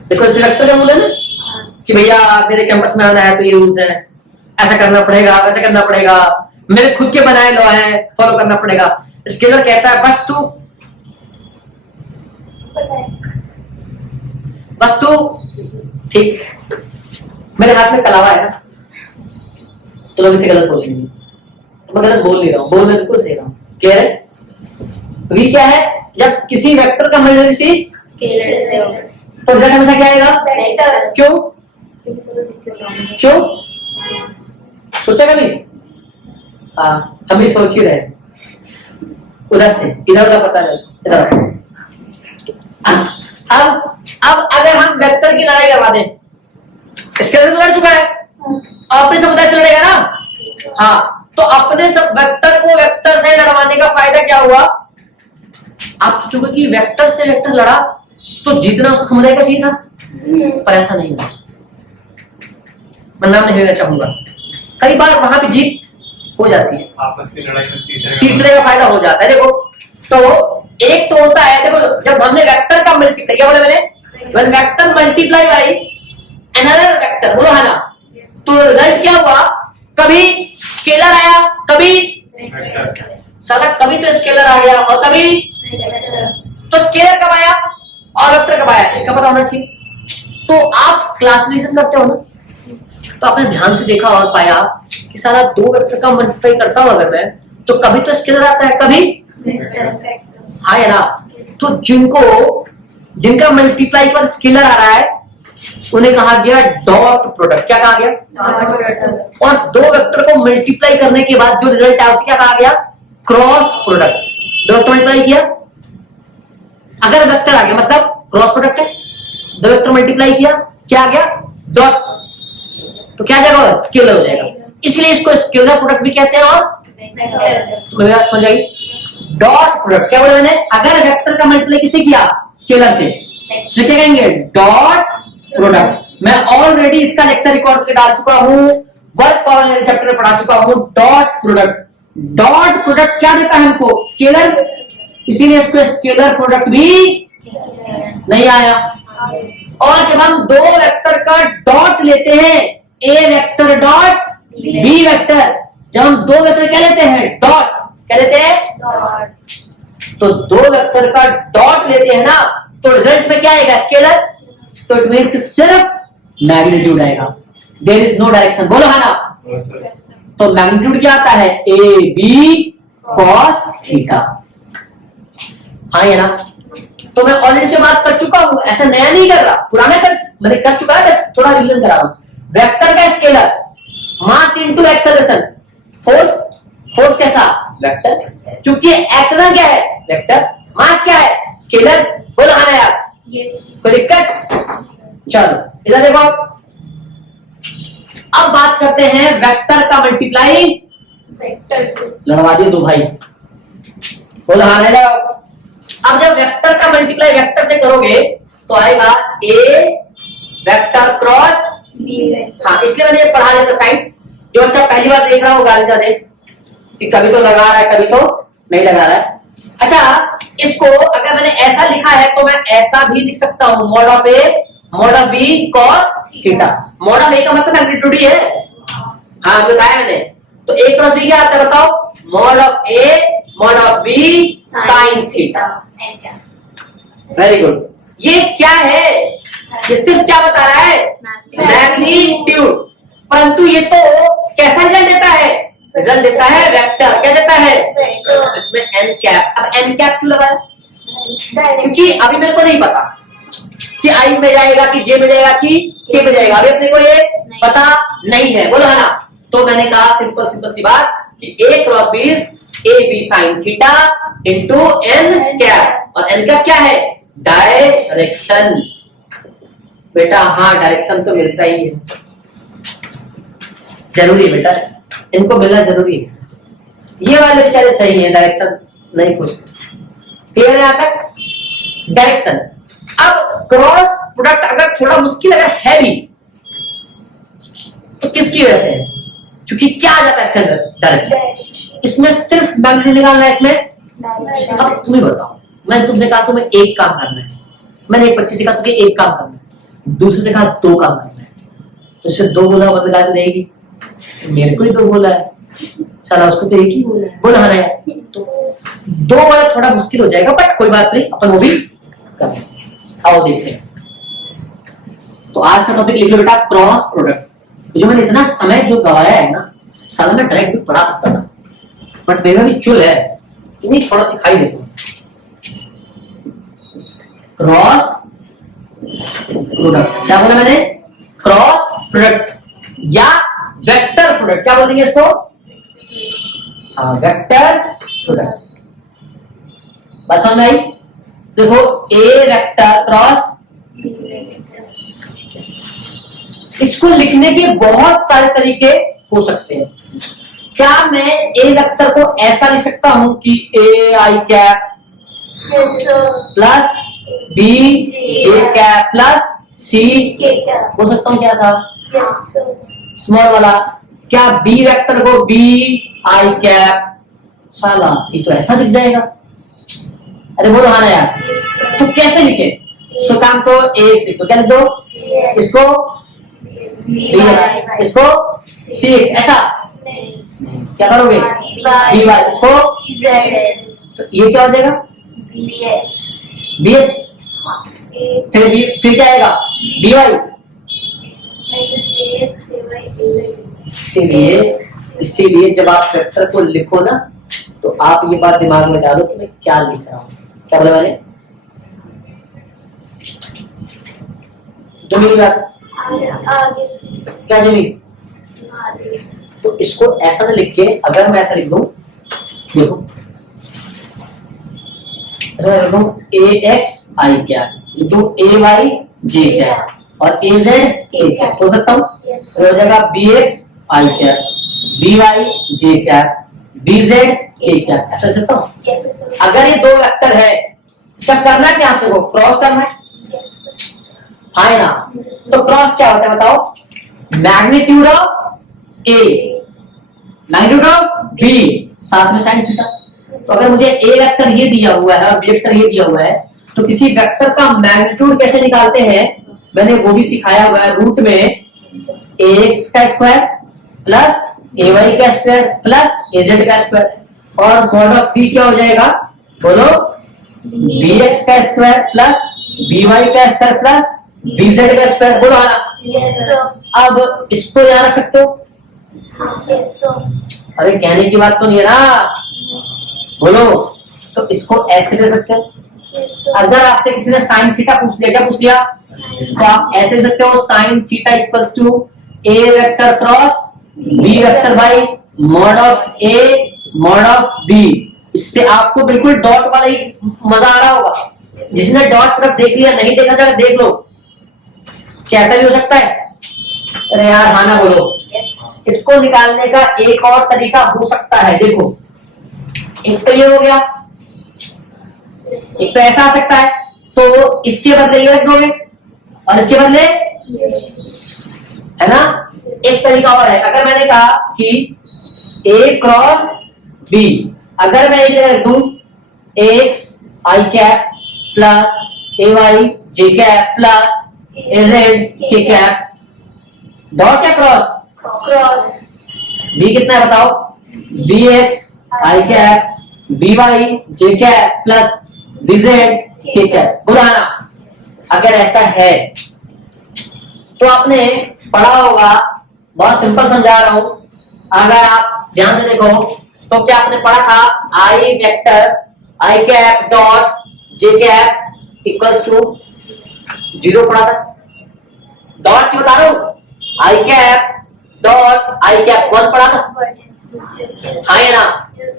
देखो इस वेक्टर का रूल है ना कि भैया मेरे कैंपस में आना है तो ये रूल्स है, ऐसा करना पड़ेगा, वैसा करना पड़ेगा, मेरे खुद के बनाए लॉ है, फॉलो करना पड़ेगा। स्केलर कहता है बस तू ठीक, मेरे हाथ में कलावा है ना, तो लोग इसे गलत सोच लेंगे, तो मैं गलत बोल नहीं रहा हूं, बोलने बिल्कुल सही रहा हूं। क्लियर है? वी क्या है? जब किसी वेक्टर का मल्टीप्लाई स्केलर से तो रिजल्ट हमेशा क्या आएगा? वेक्टर। क्यों? क्यों? सोचा कभी? हाँ, हम भी सोच ही रहे, उधर से इधर उधर पता नहीं, इधर। अब अगर हम वेक्टर की लड़ाई करवा दें, इसके अंदर लड़ चुका है, अपने समुदाय से लड़ेगा ना, हाँ, तो अपने सब वेक्टर को वेक्टर से लड़वाने का फायदा क्या हुआ? आप सोचोगे कि वेक्टर से वेक्टर लड़ा तो जीतना उसका समुदाय का चाहिए था, पर ऐसा नहीं हुआ। मैं नाम नहीं लेना चाहूंगा, कई बार वहां पे जीत हो जाती है, आपस की लड़ाई में तीसरे का फायदा हो जाता है। देखो तो एक तो होता है, देखो जब हमने वेक्टर का मल्टीप्लाई, क्या बोला मैंने? When vector multiply by another vector, बोलो है ना, तो रिजल्ट क्या हुआ? कभी स्केलर आया, कभी साला, कभी तो स्केलर आ गया और कभी तो स्केलर कब आया और वेक्टर कब आया, इसका पता होना चाहिए। तो आप क्लासिफिकेशन करते हो ना, तो आपने ध्यान से देखा और पाया कि साला दो वेक्टर का मल्टीप्लाई करता हूं अगर मैं, तो कभी तो स्केलर आता है, कभी हाँ या ना। तो जिनका मल्टीप्लाई के बाद स्केलर आ रहा है उन्हें कहा गया डॉट प्रोडक्ट। क्या कहा गया? और दो वेक्टर को मल्टीप्लाई करने के बाद जो रिजल्ट है उसे क्या कहा गया? Cross product. दो वेक्टर मल्टीप्लाई किया, अगर वेक्टर आ गया मतलब क्रॉस प्रोडक्ट है, दो वेक्टर मल्टीप्लाई किया, क्या आ गया? डॉट, तो क्या जाएगा? स्केलर हो जाएगा। इसलिए इसको स्केलर प्रोडक्ट भी कहते हैं। और तो समझ आई? डॉट प्रोडक्ट क्या बोला मैंने? अगर वेक्टर का मल्टीप्लाई किससे किया? स्केलर से, तो क्या कहेंगे? Dot product. मैं ऑलरेडी इसका लेक्चर रिकॉर्ड करके डाल चुका हूं, वर्क पावर चैप्टर में पढ़ा चुका हूं। डॉट प्रोडक्ट, डॉट प्रोडक्ट क्या देता है हमको? स्केलर, इसीलिए इसको स्केलर प्रोडक्ट भी नहीं आया। और जब हम दो वेक्टर का डॉट लेते हैं, ए वेक्टर डॉट बी वेक्टर, जब हम दो वेक्टर क्या लेते हैं? डॉट, क्या लेते हैं? तो दो वेक्टर का डॉट लेते हैं ना, तो रिजल्ट में क्या आएगा? स्केलर। तो इट मींस कि सिर्फ मैग्नीट्यूड आएगा, देयर इज नो डायरेक्शन। बोलो है ना? तो मैग्नीट्यूड क्या आता है, ए बी कॉस थीटा। हाँ ये ना, तो मैं ऑलरेडी से बात कर चुका हूं, ऐसा नया नहीं कर रहा, पुराना मैंने कर चुका है, बस थोड़ा रिवीजन करा रहा हूं। वेक्टर का scalar mass into acceleration, force कैसा, वेक्टर, क्योंकि एक्सेलरेशन क्या है, वेक्टर, मास क्या है, स्केलर। बोलो हाँ ना यार, कोई दिक्कत? चलो इधर देखो, अब बात करते हैं वेक्टर का मल्टीप्लाई वेक्टर से। लड़वा दिए दो भाई, बोलो हाँ ना जाओ। अब जब वेक्टर का मल्टीप्लाई वेक्टर से करोगे तो आएगा ए वेक्टर क्रॉस बी वेक्टर। हाँ, इसलिए मैंने ये पढ़ा दिया था साइड, जो अच्छा पहली बार देख रहा हो गाली दे कि कभी तो लगा रहा है कभी तो नहीं लगा रहा है। अच्छा, इसको अगर मैंने ऐसा लिखा है तो मैं ऐसा भी लिख सकता हूं, mod of A mod of b cos theta. Mod of a का मतलब मैग्नीट्यूड ही है, हाँ बताया मैंने। तो ए क्रॉस बी क्या आता है बताओ, mod of A mod of B sine theta. Very good. ये क्या है, ये सिर्फ क्या बता रहा है, मैग्नीट्यूड, परंतु ये तो कैसा रिजल्ट देता है, रिजल्ट देता है वेक्टर, क्या देता है, इसमें एन कैप। अब एन कैप क्यों लगाया, क्योंकि अभी मेरे को नहीं पता कि आई में जाएगा कि जे में जाएगा कि के में जाएगा, अभी अपने को ये पता नहीं है, बोलो है ना। तो मैंने कहा सिंपल सिंपल सी बात कि a cross b a b sine theta into n cap, और एन कैप क्या है, डायरेक्शन। बेटा हाँ, डायरेक्शन तो मिलता ही है, जरूरी है बेटा, इनको मिलना जरूरी है। ये वाले बेचारे सही है, डायरेक्शन नहीं खोजते। क्लियर है यहां तक, डायरेक्शन। अब क्रॉस प्रोडक्ट अगर थोड़ा मुश्किल अगर है भी तो किसकी वजह से है, क्योंकि क्या आ जाता है इसके अंदर, डायरेक्शन। इसमें सिर्फ मैग्नीट्यूड निकालना है इसमें। अब तुम्हें बताओ, मैंने तुमसे कहा तुम्हें एक काम करना है, मैंने एक बच्चे से कहा तुझे एक काम करना है, दूसरे से कहा दो काम करना है, तो इससे दो बोला बंद निकाल देगी, मेरे को ही दो बोला है, साला उसको तो एक ही बोला है, बोला है यार। तो दो वाला थोड़ा मुश्किल हो जाएगा, बट कोई बात नहीं, अपन वो भी कर लेंगे। आओ देखते हैं। तो आज का टॉपिक लिख लो बेटा, क्रॉस प्रोडक्ट। जो मैंने इतना समय जो गवाया है ना, साला मैं डायरेक्ट भी पढ़ा सकता था, बट मेरा भी चुल है कि नहीं, थोड़ा सिखाई देता हूं। क्रॉस प्रोडक्ट क्या बोला मैंने, क्रॉस प्रोडक्ट या वेक्टर प्रोडक्ट, क्या बोलेंगे इसको, वेक्टर प्रोडक्ट। बस समझ में आई। देखो ए वेक्टर क्रॉस, इसको लिखने के बहुत सारे तरीके हो सकते हैं। क्या मैं ए वेक्टर को ऐसा लिख सकता हूं कि a i cap plus b j cap plus c, बोल सकता हूं क्या साहब, स्मॉल वाला। क्या बी वेक्टर को बी आई कैप, साला ये तो ऐसा दिख जाएगा, अरे बोलो हाँ ना यार। तो कैसे लिखे, सो काम को एक लिख दो, क्या लिख दो, इसको इसको सी एक्स, ऐसा क्या करोगे, बी वाई, इसको तो ये क्या हो जाएगा, बी एक्स, फिर क्या आएगा, डी वाई। इसीलिए जब आप वेक्टर को लिखो ना, तो आप ये बात दिमाग में डालो कि मैं क्या लिख रहा हूं। क्या बोला मैंने, जमीनी बात क्या जमी, तो इसको ऐसा ना लिख के, अगर मैं ऐसा लिख दूं, देखो ए एक्स आई क्या, लिखो ए वाई जे क्या, और ए जेड के क्या, हो सकता हूं, हो जाएगा बी एक्स आई क्या, बी वाई जे क्या, बी जेड के क्या, ऐसा सकता हूं। अगर ये दो वेक्टर है, इसका करना क्या आपको, क्रॉस करना है, है ना। तो क्रॉस क्या होता है बताओ, magnitude of A magnitude of B साथ में साइन थीटा। तो अगर मुझे ए वेक्टर ये दिया हुआ है और बी वेक्टर ये दिया हुआ है, तो किसी वेक्टर का मैग्नीट्यूड कैसे निकालते हैं, मैंने वो भी सिखाया हुआ है। रूट में ए एक्स का स्क्वायर प्लस ए वाई का स्क्वायर प्लस ए जेड का स्क्वायर, और मॉड ऑफ बी क्या हो जाएगा, बोलो, बी एक्स का स्क्वायर प्लस बी वाई का स्क्वायर प्लस बी जेड का स्क्वायर, बोलो है ना। अब इसको याद रख सकते हो, Yes, sir. अरे कहने की बात तो नहीं है ना, बोलो। तो इसको ऐसे ले सकते हैं। Yes, sir. अगर आपसे किसी ने साइन थीटा पूछ लिया, क्या पूछ लिया, तो आप ऐसे लिख सकते हो sine theta equals to A vector cross B vector by mod of A mod of B. इससे आपको बिल्कुल डॉट वाला ही मजा आ रहा होगा। जिसने डॉट प्रोडक्ट देख लिया, नहीं देखा जाएगा देख लो, कैसा भी हो सकता है। अरे यार हाँ ना बोलो। Yes. इसको निकालने का एक और तरीका हो सकता है, देखो। एक तो ये हो गया, Yes, sir. एक तो ऐसा आ सकता है, तो इसके बदले ये रख दोगे और इसके बदले, है ना। एक तरीका और है, अगर मैंने कहा कि ए क्रॉस बी, अगर मैं एक रख दूं एक्स आई कैप प्लस ए वाई जे कैप प्लस ए जेड के कैप, डॉट या क्रॉस, Cross. बी कितना है बताओ, बी एक्स आई कैप बी वाई जे कैप प्लस बी जेड के कैप। बुराना अगर ऐसा है तो आपने पढ़ा होगा, बहुत सिंपल समझा रहा हूं, अगर आप ध्यान से देखो तो क्या आपने पढ़ा था, i vector i cap dot j cap equals to 0 पढ़ा था। डॉट की बता रहा हूं, i cap dot i cap 1 पढ़ा था, Yes, yes. हाँ या ना।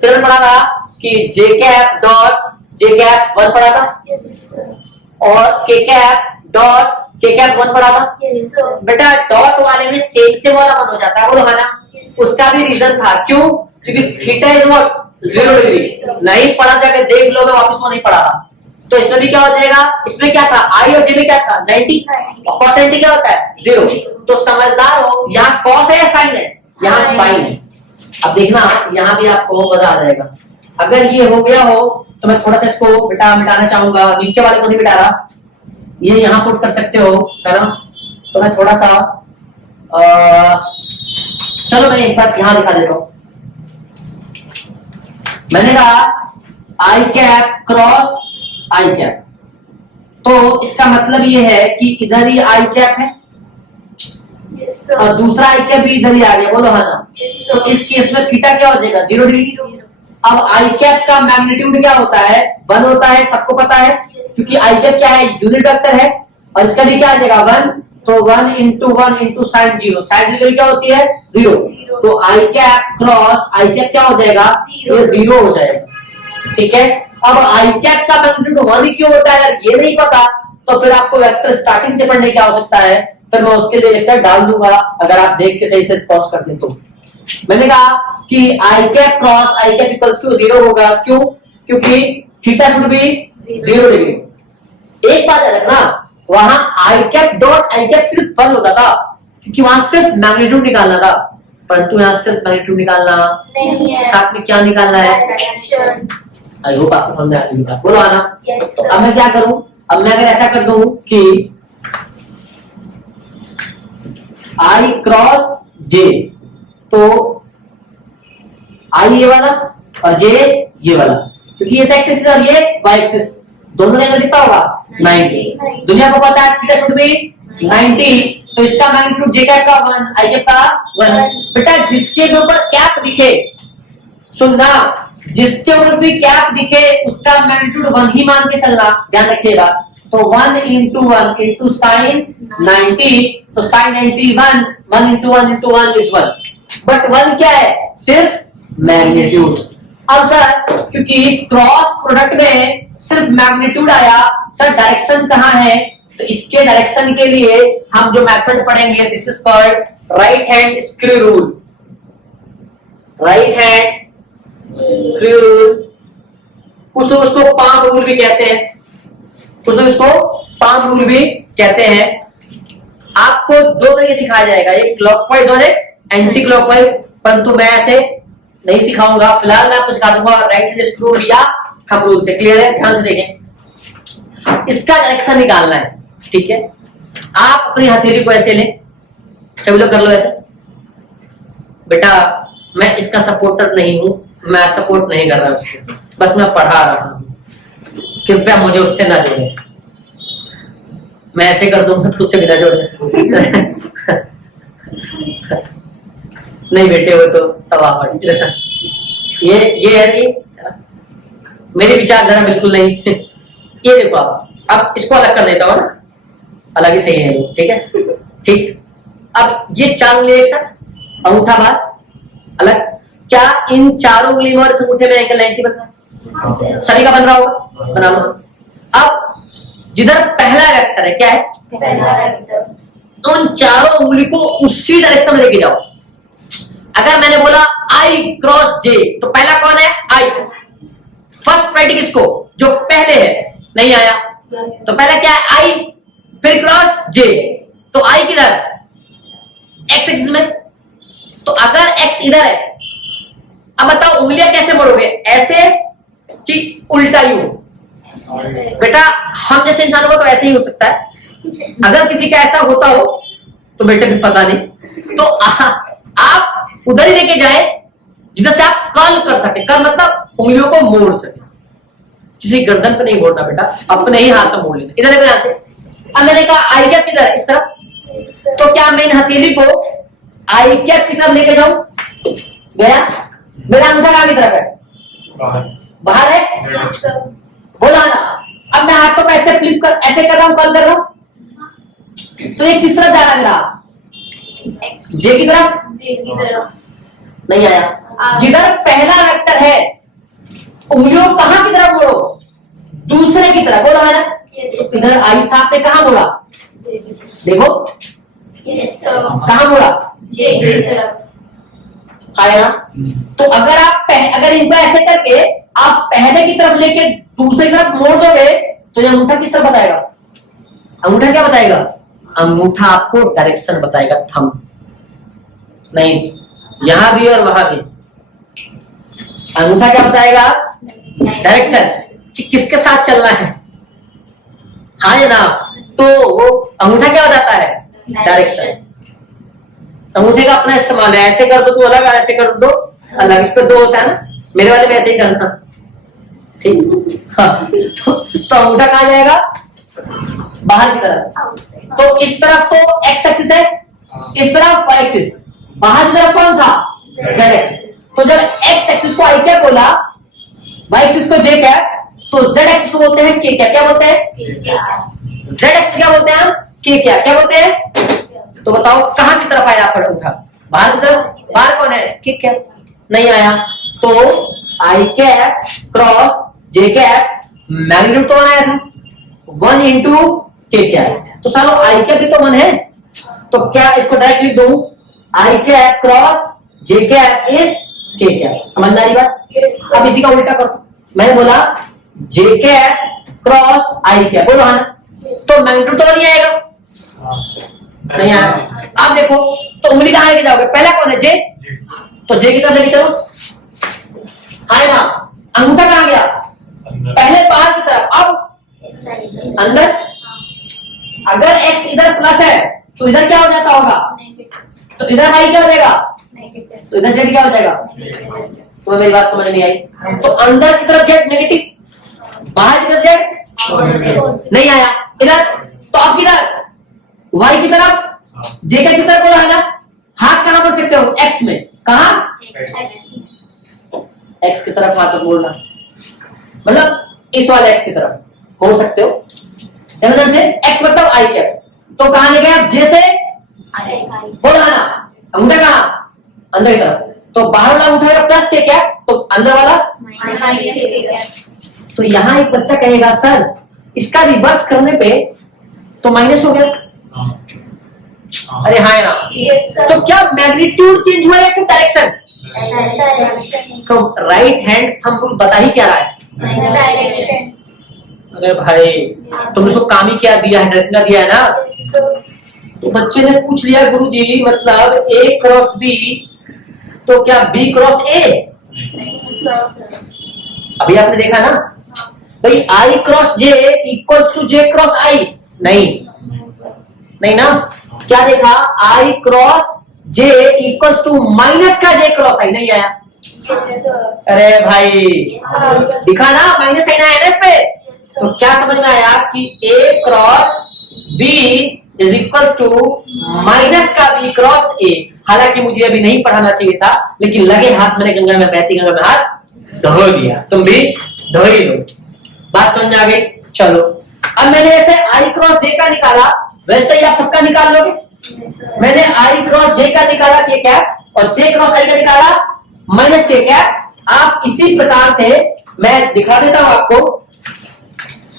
फिर मैंने पढ़ा था कि जे कैप डॉट जे कैप 1 पढ़ा था, Yes, sir. और के कैप डॉट के कैप 1 पढ़ा था। Yes, sir. बेटा डॉट वाले में सेक से वाला 1 हो जाता है, बोलो हाँ ना। उसका भी रीजन था, क्यों, क्योंकि थीटा इज व्हाट 0 डिग्री। नहीं पढ़ा जाके देख लो, मैं वापस वो नहीं पढ़ा रहा। तो इसमें भी क्या हो जाएगा, इसमें क्या था, आई और जे में क्या था 90, और cos 90 क्या होता है 0। तो समझदार हो, यहाँ cos है या साइन है, यहाँ साइन है। अब देखना यहाँ भी आपको मजा आ जाएगा। अगर ये हो गया हो तो मैं थोड़ा सा इसको मिटाना चाहूंगा, नीचे वाले को नहीं मिटा रहा, ये यहाँ पुट कर सकते हो, है ना। तो मैं थोड़ा सा चलो मैं एक बार यहाँ दिखा देता हूं। मैंने कहा आई कैप क्रॉस आई कैप, तो इसका मतलब ये है कि इधर ही आई कैप है Yes, sir. और दूसरा आई कैप भी इधर ही आ गया, बोलो हाँ ना। Yes, तो sir. इस केस में थीटा क्या हो जाएगा 0 डिग्री। अब आई कैप का मैग्नीट्यूड क्या होता है 1 होता है, सबको पता है, क्योंकि आई कैप क्या है यूनिट वेक्टर है, और इसका भी क्या आ जाएगा 1, तो 1 इंटू 1 इंटू साइन 0, साइन 0 क्या होती है 0। तो आई कैप क्रॉस आई कैप क्या हो जाएगा, ये 0 हो जाएगा, ठीक है। अब आई कैप का मैग्नीट्यूड 1 ही क्यों होता है, अगर ये नहीं पता तो फिर आपको वेक्टर स्टार्टिंग से पढ़ने की आवश्यकता है, फिर मैं उसके लिए लेक्चर डाल दूंगा, अगर आप देख के सही से पॉज कर दे तो। मैंने कहा कि i cap cross i cap equals to 0 होगा, क्यों, क्योंकि थीटा शुड बी 0 डिग्री। एक बात याद रखना, वहां आई कैप डॉट आई कैप सिर्फ 1 होता था, क्योंकि वहां सिर्फ मैग्नीट्यूड निकालना था, परंतु यहाँ सिर्फ मैग्नीट्यूड निकालना नहीं है। साथ में क्या निकालना है, Direction. आई होप आपको समझ में आ रही है, बोलो आना। Yes, तो sir. अब मैं क्या करूं, अब मैं अगर ऐसा कर दूं कि आई क्रॉस जे, तो आई ये वाला और जे ये वाला, क्योंकि ये एक्स एक्सिस और ये वाई एक्सिस, दोनों एंगल कितना होगा 90। दुनिया को पता है थीटा शुड बी 90, तो इसका मैग्नीट्यूड जे कैप का 1 आई कैप का 1। बेटा जिसके ऊपर कैप दिखे, सुनना, जिसके ऊपर भी कैप दिखे उसका मैग्नीट्यूड 1 ही मान के चलना, ध्यान रखिएगा। तो 1 इंटू 1 इंटू साइन 90, तो sine 90 1 into 1 into 1 is 1, but 1 क्या है, सिर्फ मैग्नीट्यूड। अब सर क्योंकि क्रॉस प्रोडक्ट में सिर्फ मैग्नीट्यूड आया, सर डायरेक्शन कहाँ है, तो इसके डायरेक्शन के लिए हम जो मेथड पढ़ेंगे, this is called right hand screw rule. Right hand screw rule, कुछ लोग उसको पाम रूल भी कहते हैं, कुछ लोग इसको पाम रूल भी कहते हैं। आपको दो तरीके सिखाया जाएगा, एक क्लॉकवाइज और एक एंटी क्लॉकवाइज, परंतु मैं ऐसे नहीं सिखाऊंगा। फिलहाल मैं आपको सिखा दूंगा राइट हैंड स्क्रू रूल या थंब रूल से। क्लियर है, ध्यान से देखें। इसका डायरेक्शन निकालना है, ठीक है। आप अपनी हथेली को ऐसे लें, सभी लोग कर लो ऐसे। बेटा मैं इसका सपोर्टर नहीं हूं, मैं सपोर्ट नहीं कर रहा उसको, बस मैं पढ़ा रहा हूं, कृपया मुझे उससे ना जोड़े। मैं ऐसे कर दूंगा तो उससे भी ना जोड़े। नहीं बेटे वो तो तबाह पड़ी। ये है कि मेरी विचारधारा बिल्कुल नहीं। ये देखो अब इसको अलग कर देता हूं ना, अलग ही सही है वो, ठीक है ठीक। अब ये 4 उंगली एक साथ, अंगूठा बाहर अलग, क्या इन 4 उंगली में और इस अंगूठे में एंगल 90 बन रहा है? सभी का बन रहा होगा, बना लो। अब जिधर पहला वेक्टर है क्या है, पहला वेक्टर, तो उन 4 उंगली को उसी डायरेक्शन में लेके जाओ। अगर मैंने बोला I क्रॉस J, तो पहला कौन है, I। फर्स्ट प्रायोरिटी किसको, जो पहले है, नहीं आया तो पहला क्या है, I, फिर क्रॉस J, तो I किधर, X एक्सिस में। तो अगर X इधर है, अब बताओ उंगलियां कैसे मोड़ोगे, ऐसे कि उल्टा यूं। बेटा हम जैसे इंसानों को तो ऐसे ही हो सकता है, अगर किसी का ऐसा होता हो तो बेटे फिर पता नहीं। तो आप उधर ही लेके जाए जिधर से आप कर्ल कर सके, कर्ल मतलब उंगलियों को मोड़ सके। किसी गर्दन पे नहीं मोड़ना बेटा, अपने ही हाथ में मोड़ लेना। इधर देखो यहां से, अब मैंने कहा आई कैप किधर, इस तरफ, तो क्या मैं इन हथेली को आई कैप की तरफ लेके जाऊं, गया, मेरा अंगूठा कहां की तरफ है, बाहर है, बोला ना। अब मैं हाथ को ऐसे फ्लिप कर, ऐसे कर रहा हूं, कर्ल कर रहा हूं, तो ये किस तरफ जा रहा है मेरा, जे की तरफ, नहीं आया। जिधर पहला वेक्टर है उंगलियों कहां की तरफ मोड़ो, दूसरे की तरफ, बोला है ना। इधर आई था, आपने कहां मोड़ा, देखो कहां मोड़ा, आया। तो अगर आप अगर इनको ऐसे करके आप पहले की तरफ लेके दूसरी तरफ मोड़ दोगे तो ये अंगूठा किस तरफ बताएगा, अंगूठा क्या बताएगा, अंगूठा आपको डायरेक्शन बताएगा, थंब नहीं, यहां भी और वहां भी। अंगूठा क्या बताएगा, डायरेक्शन, कि किसके साथ चलना है, हाँ या ना। तो वो अंगूठा क्या बताता है, डायरेक्शन। अंगूठे का अपना इस्तेमाल है, ऐसे कर दो तो अलग, ऐसे कर दो अलग, इस पे 2 होता है ना, मेरे वाले में ऐसे ही करना, ठीक। हाँ, तो अंगूठा कहां जाएगा, बाहर की तरफ। तो इस तरफ तो एक्स एक्सिस है, इस तरफ वाई एक्सिस, बाहर की तरफ कौन था, जेड एक्सिस। तो जब एक्स एक्सिस को आई कैप बोला, वाई एक्सिस को जे कैप, तो जेड एक्सिस को बोलते हैं के कैप, क्या बोलते हैं, जेड एक्सिस क्या बोलते हैं, के कैप, क्या बोलते हैं। तो बताओ कहां की तरफ आया आपका अंगूठा, बाहर की तरफ, बाहर कौन है, के कैप, नहीं आया। तो आई cap cross j cap, magnitude तो आया था 1 इंटू के कैप, तो सालों आई कैप भी तो 1 है, तो क्या इसको डायरेक्ट लिख दूं, i cap cross j cap is k cap, समझ में आ रही बात। अब इसी का उल्टा करो, मैंने बोला जे कैप क्रॉस आई कैप, बोलो हाँ, तो मैग्नीट्यूड तो नहीं आएगा, नहीं आएगा। आप देखो तो उंगली कहां लेके जाओगे, पहला कौन है, जे, तो जे की तरफ लेके चलो, आएगा। अंगूठा कहां गया, पहले बाहर की तरफ, अब अंदर। अगर x इधर प्लस है तो इधर क्या हो जाता होगा, तो इधर y क्या हो जाएगा, तो इधर z क्या हो जाएगा। तो मेरी बात समझ नहीं आई, तो अंदर की तरफ z नेगेटिव, बाहर की तरफ z नहीं आया, इधर तो आप किधर, y की तरफ, j की तरफ बोला है ना, हाथ कहां पढ़ सकते हो, x में, कहां, x की तरफ हाथ बोलना, मतलब इस वाले x की तरफ हो सकते हो, ध्यान से, x मतलब i कैप, तो कहां ले गए आप, j से बोला ना, अंगूठा कहां, अंदर की तरफ, तो बाहर वाला अंगूठा प्लस के कैप, तो अंदर वाला माइनस। तो यहां एक बच्चा कहेगा सर इसका रिवर्स करने पे तो माइनस हो गया, अरे हाँ यार, तो क्या मैग्नीट्यूड चेंज हुआ या फिर डायरेक्शन, तो राइट हैंड थंब रूल बता ही क्या रहा है, अरे भाई तुमने उसको काम ही क्या दिया है, डायरेक्शन दिया है ना। तो बच्चे ने पूछ लिया गुरुजी मतलब a क्रॉस b, तो क्या b क्रॉस a, अभी आपने देखा ना भाई, i cross j equals to j cross i, नहीं ना, क्या देखा, i cross j equals to minus का j क्रॉस i, नहीं आया। अरे भाई दिखा ना, माइनस साइन आया ना इस पे, तो क्या समझ में आया कि a cross b is equals to minus का b क्रॉस a। हालांकि मुझे अभी नहीं पढ़ाना चाहिए था, लेकिन लगे हाथ मैंने गंगा में बहती गंगा में हाथ धो दिया। तुम भी धो ही दो। बात समझ में आ गई? चलो अब मैंने ऐसे आई क्रॉस जे का निकाला, वैसे ही आप सबका निकाल लोगे। मैंने आई क्रॉस जे का निकाला के कैप और जे क्रॉस आई का निकाला माइनस के कैप। आप इसी प्रकार से मैं दिखा देता हूं आपको।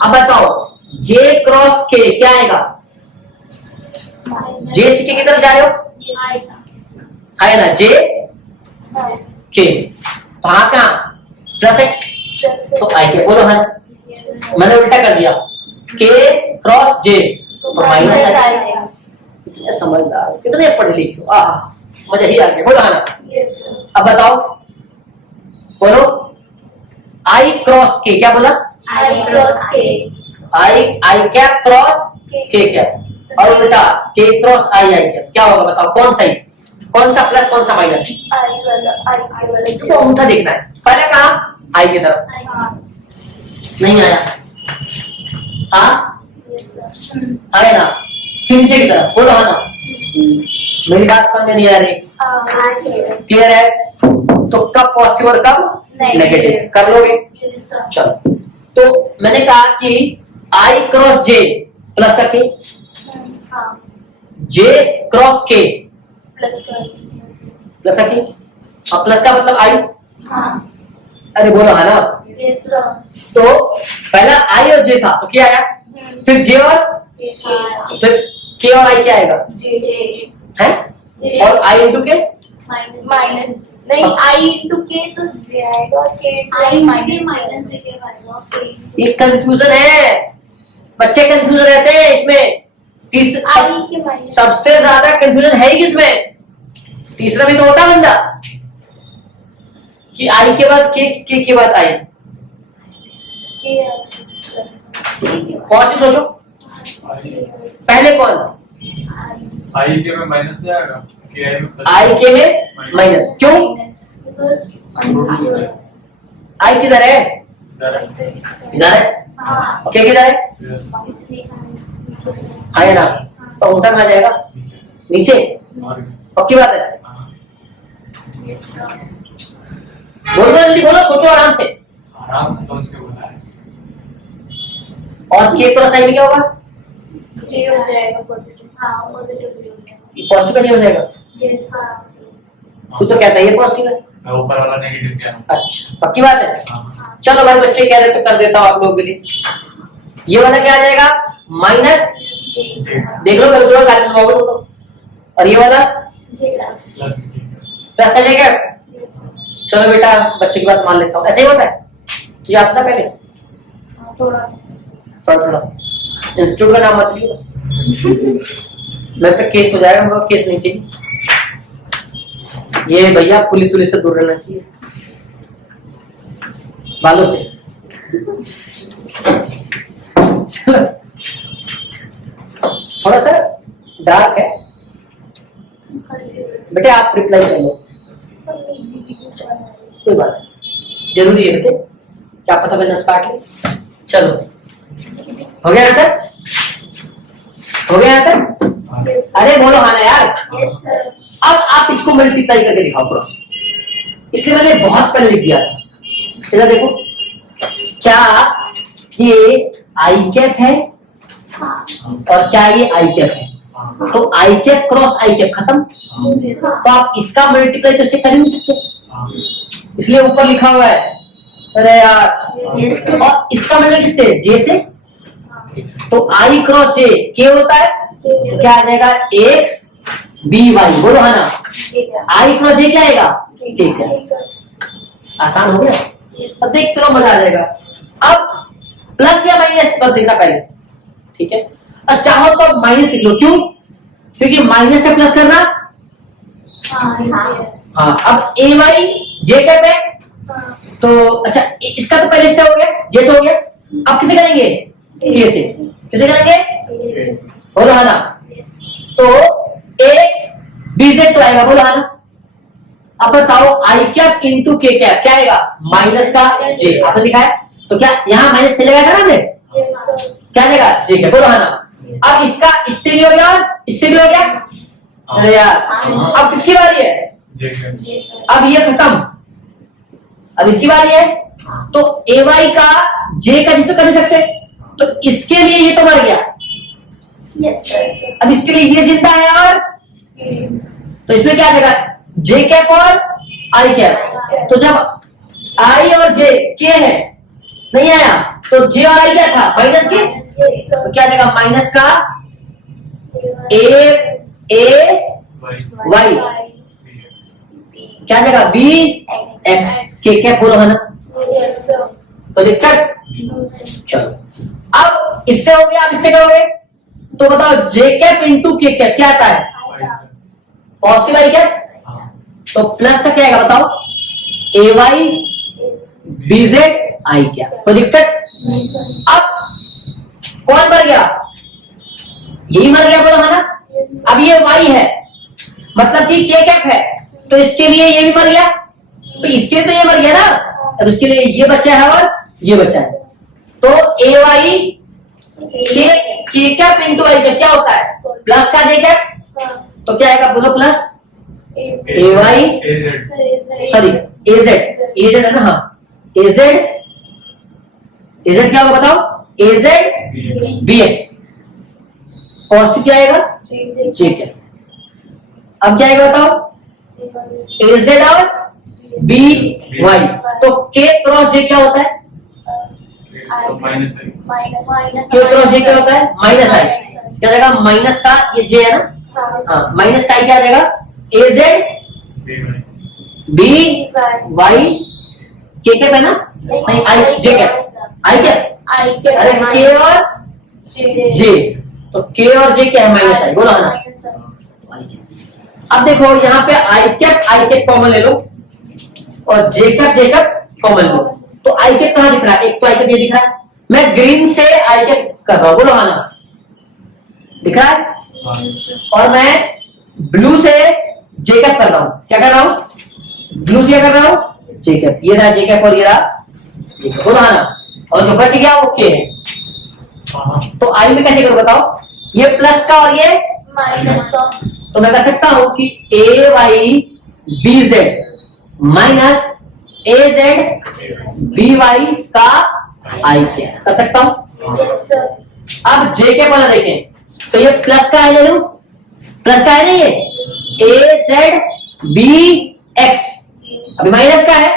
अब बताओ जे क्रॉस के क्या आएगा? जे सी की तरफ जा रहे हो है ना, जे के तो हाँ कहा प्लस एक्स तो आई के बोलो है। मैंने उल्टा कर दिया के क्रॉस जे तो माइनस आई। कितने समझदार, कितने पढ़े लिखे हो, मजा ही आ गया। बोलो है ना। अब बताओ बोलो आई क्रॉस के क्या बोला? आई क्रॉस के आई कैप क्रॉस के कैप और उल्टा के क्रॉस आई कैप क्या होगा? बताओ कौन सा कौन सा प्लस कौन सा माइनस? तो अंगूठा देखना है। पहले कहा आई की तरफ नहीं आया, हाँ आए ना, फिर नीचे की तरफ बोलो है ना। मेरी बात समझ नहीं आ रही? क्लियर है? तो कब पॉजिटिव और कब नेगेटिव कर लोगे? चलो तो मैंने कहा कि आई क्रॉस जे प्लस का के, जे क्रॉस के प्लस का के और प्लस का मतलब आई। अरे बोलो है ना। तो पहला आई और जे था तो क्या आया, फिर जे और फिर के और आई क्या आएगा है, और आई इंटू के माइनस नहीं आई इंटू के तो जे आएगा और के आई माइनस ये कंफ्यूजन है, बच्चे कंफ्यूज रहते हैं इसमें। सबसे ज्यादा कंफ्यूजन है ही किसमें? तीसरा भी तो होता बंदा कि आई के बाद के बाद आई। पॉजिटिव सोचो, पहले कौन? आई के में माइनस से आएगा, के में प्लस। आई के में माइनस क्यों? आई किधर है? इधर है और के किधर है? है ना, तो अंगूठा कहाँ जाएगा? नीचे। पक्की बात है? बोलो जल्दी बोलो, सोचो आराम से। आराम से सोच के बोला है। और के क्रॉस आई में क्या होगा? जे हो जाएगा पॉजिटिव। हाँ पॉजिटिव हो जाएगा। ये पॉजिटिव कैसे हो जाएगा? यस तू तो कहता है ये पॉजिटिव है। मैं ऊपर वाला नेगेटिव किया। अच्छा पक्की बात है? हाँ। चलो भाई बच्चे कह रहे तो कर देता हूँ आप लोगों के लिए। ये वाला क्या आ जाएगा? माइनस, देख लो कभी कभी गाली लगाओगे तो। और ये वाला जे प्लस प्लस का जाएगा। चलो बेटा बच्चे की बात मान लेता हूँ, ऐसे ही होता है तुझे आता पहले? थोड़ा थोड़ा थोड़ा। इंस्टीट्यूट का नाम मत लियो बस, मेरे पे केस हो जाएगा। मेरे को केस नहीं चाहिए। ये भैया पुलिस पुलिस से दूर रहना चाहिए, बालों से। चलो थोड़ा सा डार्क है बेटे, आप रिप्लाई कर लो, कोई बात नहीं, जरूरी है बेटे, क्या पता मैं नस काट ले। चलो हो गया बेटा, हो गया यहाँ तक? अरे बोलो हाँ ना यार। Yes sir. अब आप इसको मल्टीप्लाई करके दिखाओ क्रॉस, इसलिए मैंने बहुत पहले लिख दिया था। इधर देखो, क्या ये आई कैप है और क्या ये आई कैप है? तो आई कैप क्रॉस आई कैप खत्म। तो आप इसका मल्टीप्लाई तो इसे कर ही नहीं सकते, इसलिए ऊपर लिखा हुआ है। अरे यार, और इसका मतलब किससे? जे से। तो आई क्रॉस जे के होता है, तो क्या आ जाएगा? X by Y. बोलो है ना, आई क्रॉस जे क्या आएगा? के। आसान हो गया, अब देखते रहो मजा आ जाएगा। अब प्लस या माइनस बस देखना पहले, ठीक है? और चाहो तो माइनस लिख लो, क्यों? क्योंकि माइनस से प्लस करना। हाँ अब ए वाई जे कैप है, तो अच्छा इसका तो पहले से हो गया, जे से हो गया। अब किसे करेंगे? के से। किसे करेंगे? बोलो है ना। तो एक्स बी जेड तो आएगा, बोलो है ना। अब बताओ आई कैप इंटू के कैप क्या आएगा? माइनस का जे। आपने लिखा है तो क्या यहाँ माइनस से लगाया था ना हमने? क्या आएगा? जे कैप। बोलो है ना। अब इसका इससे भी हो गया, इससे भी हो गया, अरे यार, अब किसकी बारी है? जे के अब ये खत्म, अब इसकी बारी है। तो ए वाई का जे का जिस तो कर नहीं सकते, तो इसके लिए ये तो मर गया। Yes, sir. अब इसके लिए ये जिंदा है, और तो इसमें क्या देगा? जे कैप और आई कैप। तो जब आई और जे के है नहीं आया, तो जे और आई क्या था? माइनस के। तो क्या देगा? माइनस का ए वाई, क्या देगा? B x. के कैप बोलो है ना, Yes, sir. तो दिक्कत। चलो अब इससे हो गया, अब इससे करोगे तो बताओ j cap into k cap क्या आता है? Positive i cap. तो प्लस का क्या आएगा बताओ? A y b z i cap. कोई दिक्कत? अब कौन मर गया? यही मर गया, बोलो है ना। अब ये वाई है, मतलब कि के कैप है, तो इसके लिए ये भी मर गया, तो इसके लिए तो ये मर गया ना। अब इसके लिए ये बचा है और ये बचा है, तो ए वाई के कैप इंटू आई कैप क्या होता है? प्लस का जे कैप। तो क्या आएगा बोलो? प्लस ए वाई, सॉरी ए जेड है ना, हाँ ए जेड क्या होगा बताओ? ए जेड बी एक्स। पॉजिटिव क्या आएगा? जे कैप। अब क्या आएगा बताओ? ए जेड और बी वाई। तो के क्रॉस जे क्या होता है? माइनस के क्रॉस जे क्या होता है? माइनस आई। क्या जाएगा? माइनस का ये जे है ना, हाँ माइनस का क्या देगा? ए जेड बी वाई के कैप है ना, नहीं आई जे कैप। आई कैप, अरे के और जे, तो के और जे क्या है? माइनस आई, बोलो है ना। अब देखो यहाँ पे आई कैप कॉमन ले लो, और जे कैप कॉमन लो। तो आई कैप कहां दिख रहा है? एक तो आई कैप ये दिख रहा है, मैं ग्रीन से आई कैप कर रहा हूं, बोलो हाँ ना, दिख रहा है। और मैं ब्लू से जे कैप कर रहा हूं। क्या कर रहा हूं? ब्लू से कर रहा हूं जे कैप। ये रहा जे कैप और ये रहा जे कैप, बोलो हाँ ना। और जो बच गया वो के है। तो आई में कैसे करूं बताओ? ये प्लस का और ये माइनस का। तो मैं कर सकता हूं कि ए वाई बी जेड माइनस ए जेड बी वाई का आई कैप कर सकता हूं। Yes, sir. अब जे कैप वाला देखें, तो ये प्लस का है, ले लो प्लस का है ना, ये ए जेड बी एक्स। अभी माइनस का है,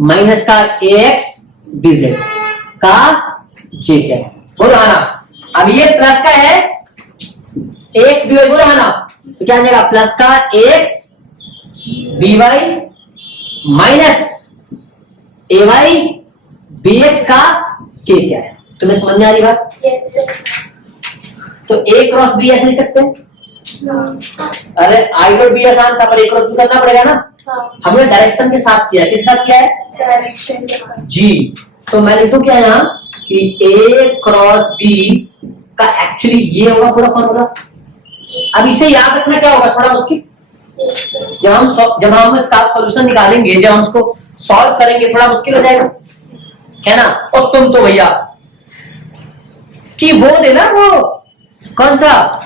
माइनस का ए एक्स बी जेड का जे कैप, बोलो है ना। अब ये प्लस का है एक्स बी वाई, बोलो है ना। तो क्या आ जाएगा? प्लस का x by Y minus A y B x का के क्या है। तुम्हें समझ में आ रही बात? Yes, sir. तो ए क्रॉस बी ऐसे लिख सकते हैं। No. अरे आई डॉट बी आसान था, पर ए क्रॉस बी करना पड़ेगा ना। हाँ. हमने डायरेक्शन के साथ किया, किसके साथ किया है? Direction के साथ. जी। तो मैं लिखूं क्या यहाँ कि ए क्रॉस बी का एक्चुअली ये होगा पूरा फॉर्मूला। अब इसे याद रखना क्या होगा? थोड़ा मुश्किल। Yes, sir. जब हम इसका सॉल्यूशन निकालेंगे, जब हम उसको सॉल्व करेंगे, थोड़ा मुश्किल हो जाएगा, है ना। और तुम तो भैया कि वो देना, वो कौन सा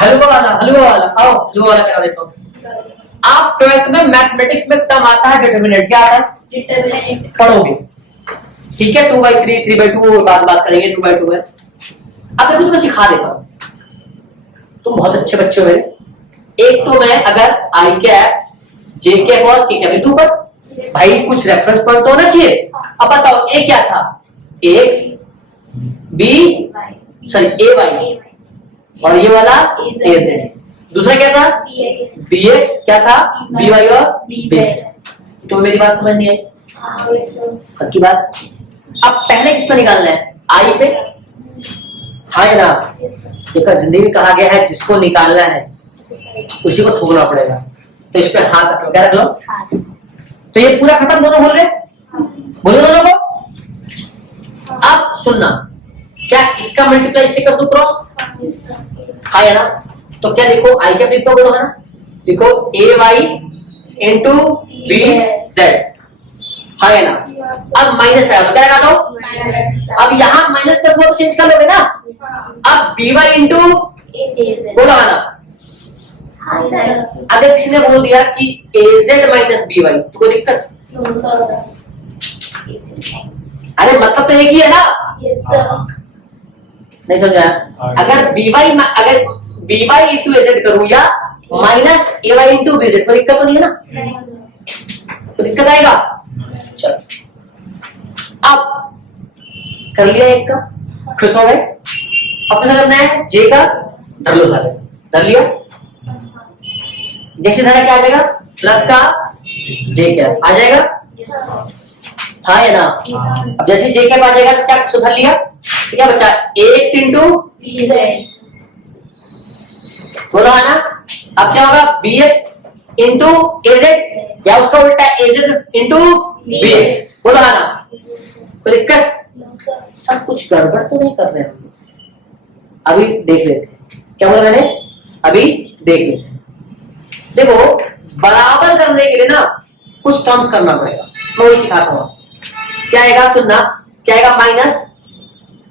हलवा वाला आओ हलवा वाला करा देता हूं। आप 12th में मैथमेटिक्स में टर्म आता है डिटरमिनेंट, क्या आता है? Determinant. पढ़ोगे, ठीक है। 2/3 3/2 बात करेंगे 2/2 में। अब देखो तुम्हें सिखा देता हूं, तुम बहुत अच्छे बच्चे हो मेरे। एक तो मैं अगर आई कैप जे कैप और के कैप टू पर, भाई कुछ रेफरेंस पॉइंट तो होना चाहिए। अब बताओ ए क्या था? एक्स बी सॉरी ए वाई, और ये वाला ए जेड। दूसरा क्या था? BX. बी एक्स क्या था? बी वाई और बी BZ. जेड। तो मेरी बात समझ नहीं आई? Yes, sir. पक्की बात। अब पहले किस पे निकालना है? आई पे, हाँ या ना। Yes, sir. देखो जिंदगी में कहा गया है जिसको निकालना है उसी को ठोकना पड़ेगा। तो इस पे हाथ रख लो, क्या रख लो? हाँ. तो ये पूरा खत्म, दोनों बोल रहे, बोलो दोनों को। अब सुनना, क्या इसका मल्टीप्लाई इससे कर दो क्रॉस? Yes, sir. हाँ या ना। तो क्या देखो आई कैप लिख दो, बोलो है ना। देखो ए वाई इंटू बी जेड, हाँ या ना। अब माइनस आया तो क्या लगा दो? Minus. अब यहाँ माइनस प्लस वो तो चेंज कर लोगे ना। अब बी वाई इंटू AZ. बोलो है ना, हाँ सर। अगर किसी ने बोल दिया कि AZ माइनस BY तो कोई दिक्कत? No sir. अरे मतलब तो एक ही है ना, यस सर। नहीं समझा? अगर BY इंटू AZ करूं या माइनस AY इंटू BZ कोई दिक्कत तो नहीं है ना? नहीं सर। तो दिक्कत आएगा? चलो अब कर लिया एक का, खुश हो गए। अब कैसा करना है? J का धर लो सारे, धर लिया। जैसे धरा क्या आ जाएगा? प्लस का J क्या आ जाएगा? Yes sir. हाँ है ना? अब जैसे J कैप आ जाएगा तो क्या सुधर लिया? तो क्या बचा? AX into BZ। बोलो है ना? अब क्या होगा? BX इंटू AZ या उसका उल्टा AZ इंटू BX। बोलो है ना? कोई दिक्कत? No sir. सब कुछ गड़बड़ तो नहीं कर रहे हम लोग? अभी देख लेते हैं। क्या बोला मैंने? अभी देख लेते हैं। देखो बराबर करने के लिए ना कुछ टर्म्स करना पड़ेगा, मैं वही सिखाता हूँ। क्या आएगा? सुनना, क्या आएगा? माइनस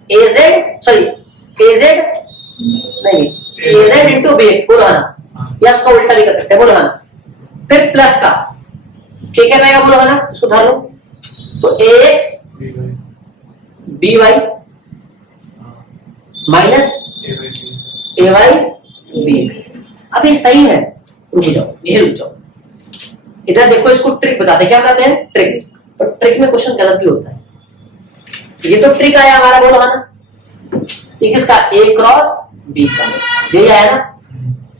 AZ नहीं AZ इंटू BX। बोलो है ना? या उसका उल्टा भी कर सकते हैं। बोलो है ना? फिर प्लस का क्या आएगा? बोलो है ना? सुधार लो। तो AX BY minus AY BX। अब ये सही है, रुक जाओ, ये रुक जाओ। इधर देखो, इसको ट्रिक बताते, क्या बताते हैं? ट्रिक। पर ट्रिक में क्वेश्चन गलत भी होता है। ये तो ट्रिक आया हमारा, बोलो है ना? ये किसका? A क्रॉस B का, यही आया ना?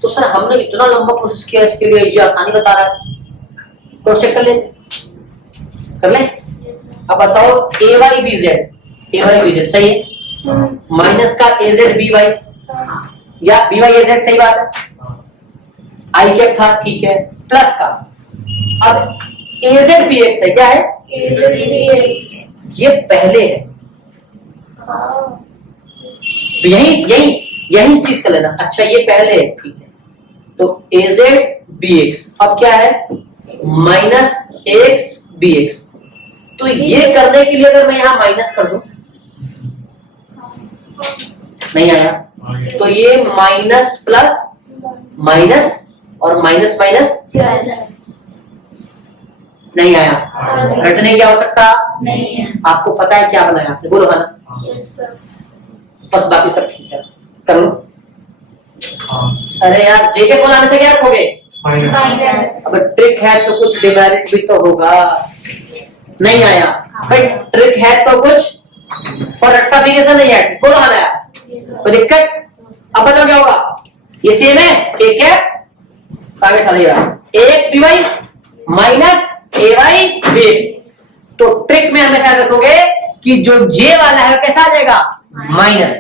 तो सर हमने इतना लंबा प्रोसेस किया इसके लिए, ये आसानी बता रहा है, क्रॉस चेक कर लेते, कर ले। Yes sir. अब बताओ AY BZ सही है, माइनस का AZ BY या BY AZ सही बात है, आई कैप था, ठीक है, प्लस का अब AZ BX है, क्या है? AZ BX। ये पहले है, हाँ। तो यही चीज कर लेना। अच्छा ये पहले है, ठीक है, तो AZ BX अब क्या है? Minus AX BX। तो ये करने के लिए अगर मैं यहां माइनस कर दूं, नहीं आया, तो ये माइनस प्लस माइनस और माइनस माइनस प्लस। नहीं आया, घटने क्या हो सकता? नहीं है। आपको पता है क्या बनाया आपने? बोलो है ना? Yes sir. बस बाकी सब ठीक है, कर लो। अरे यार J के बनाने से क्या रखोगे? माइनस। अब ट्रिक है तो कुछ डिमेरिट भी तो होगा। नहीं आया भाई, ट्रिक है तो कुछ और रेक्टिफिकेशन नहीं है, बोलो है ना? कोई दिक्कत? अब बताओ क्या होगा? ये सेम है, एक है आगे चलेगा AX BY minus AY BX। तो ट्रिक में हमेशा रखोगे कि जो J वाला है कैसा आ जाएगा? माइनस।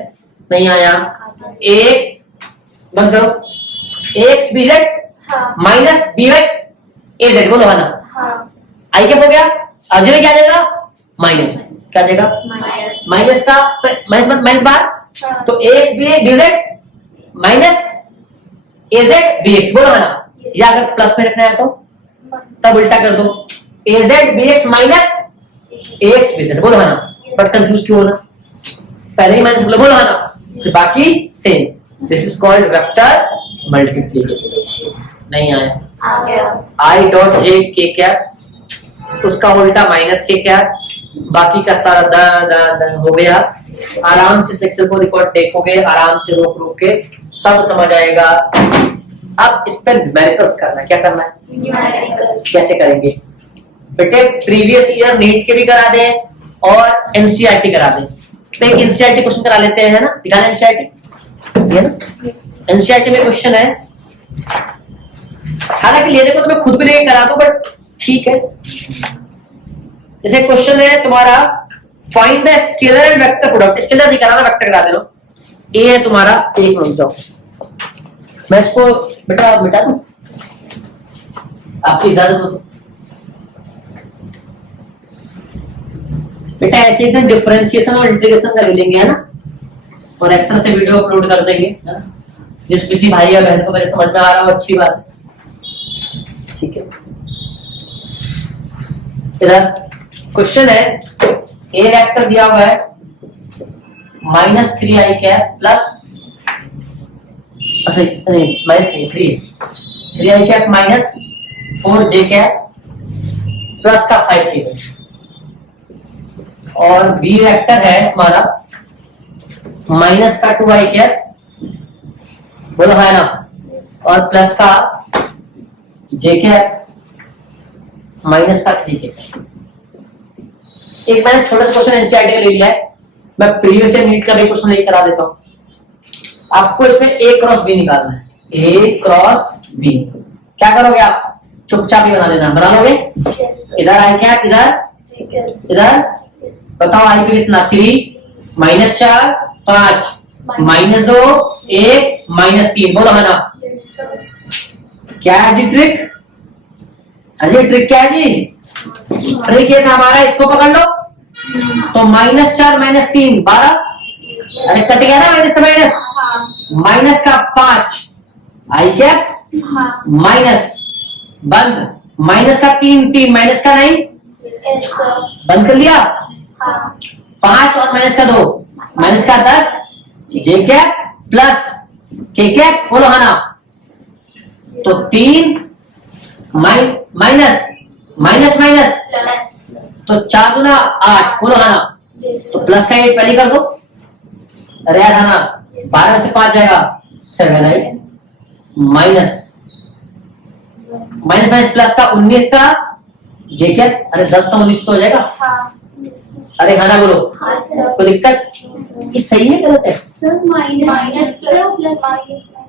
नहीं आया, AX बंद करो, AX BZ हाँ। Minus BX AZ। बोलो है ना? हाँ। आई कैप हो गया, अजय में क्या आ जाएगा? माइनस। क्या आ जाएगा? माइनस। माइनस का माइनस बार, हाँ। तो AX BZ minus AZ BX। बोलो है ना? या अगर प्लस में रखना है तो तब उल्टा कर दो, AZ BX minus AX BZ। बोलो है ना? बट कंफ्यूज क्यों होना? पहले ही माइनस बोलो, बोलो है ना? फिर बाकी same. This is called vector multiplication. नहीं आया, आ गया। I डॉट J के क्या, उसका उल्टा माइनस के क्या, बाकी का सारा द हो गया। आराम से इस लेक्चर को रिकॉर्ड देखोगे, आराम से रोक रोक के सब समझ आएगा। अब इस पर न्यूमेरिकल्स करना है, क्या करना है? न्यूमेरिकल्स। कैसे करेंगे बेटे? प्रीवियस ईयर नीट के भी करा दें और एनसीईआरटी करा दें। तो एक एनसीईआरटी क्वेश्चन करा लेते हैं, है ना? दिखाना एनसीईआरटी, है ना? एनसीईआरटी में क्वेश्चन है, हालांकि लेने को तो मैं खुद भी लेके करा दूं, बट ठीक है। जैसे क्वेश्चन है तुम्हारा, find the scalar and vector product. Scalar नहीं कराना, वेक्टर करा दे लो। ए है तुम्हारा, एक मिनट जाओ, मैं इसको बेटा मिटा दूं, आपकी इजाजत हो तो। बेटा ऐसे एकदम डिफरेंशिएशन और इंटीग्रेशन कर लेंगे, है ना? और इस तरह से वीडियो अपलोड कर देंगे, है ना? जिस किसी भाई या बहन को मेरे समझ में आ रहा हो, अच्छी बात है, ठीक है। इधर क्वेश्चन है, ए वेक्टर दिया हुआ है -3i कैप प्लस, अच्छा नहीं माइनस नहीं 3 3i cap minus 4j cap plus का 5k और बी वेक्टर है हमारा माइनस का 2i कैप, बोलो है ना, और प्लस का j कैप माइनस का 3k। एक मैंने छोटा सा क्वेश्चन एनसीईआरटी का ले लिया है, मैं प्रीवियस ईयर नीट का भी क्वेश्चन नहीं करा देता हूं। आपको इसमें a क्रॉस b निकालना है, a क्रॉस b। क्या करोगे आप, चुपचाप ही बना लेना, बना लोगे। इधर आई कैप, इधर बताओ आई पे कितना, 3 माइनस 4 5 माइनस 2 1 माइनस 3, बोलो है ना। क्या है जी ट्रिक, अजय ट्रिक क्या है जी, ट्रिक ये था हमारा, इसको पकड़ लो तो माइनस 4 माइनस 3 12, अरे कट गया ना माइनस से माइनस, माइनस का 5 आई कैप माइनस बंद, माइनस का 3 माइनस का 9 बंद कर लिया, 5 और माइनस का 2 माइनस का 10 जे कैप प्लस के कैप, बोलो है ना। तो 3 माइनस माइनस माइनस तो 4 दूना 8, बोलो है ना। तो प्लस का 8 पहले कर दो, अरे यार है ना, 12 में से 5 जाएगा 7 आई माइनस माइनस माइनस प्लस का 19 का जे कैप, अरे 10 तो 19 तो हो जाएगा। अरे हाँ ना बोलो, कोई दिक्कत, ये सही है गलत है सर, माइनस प्लस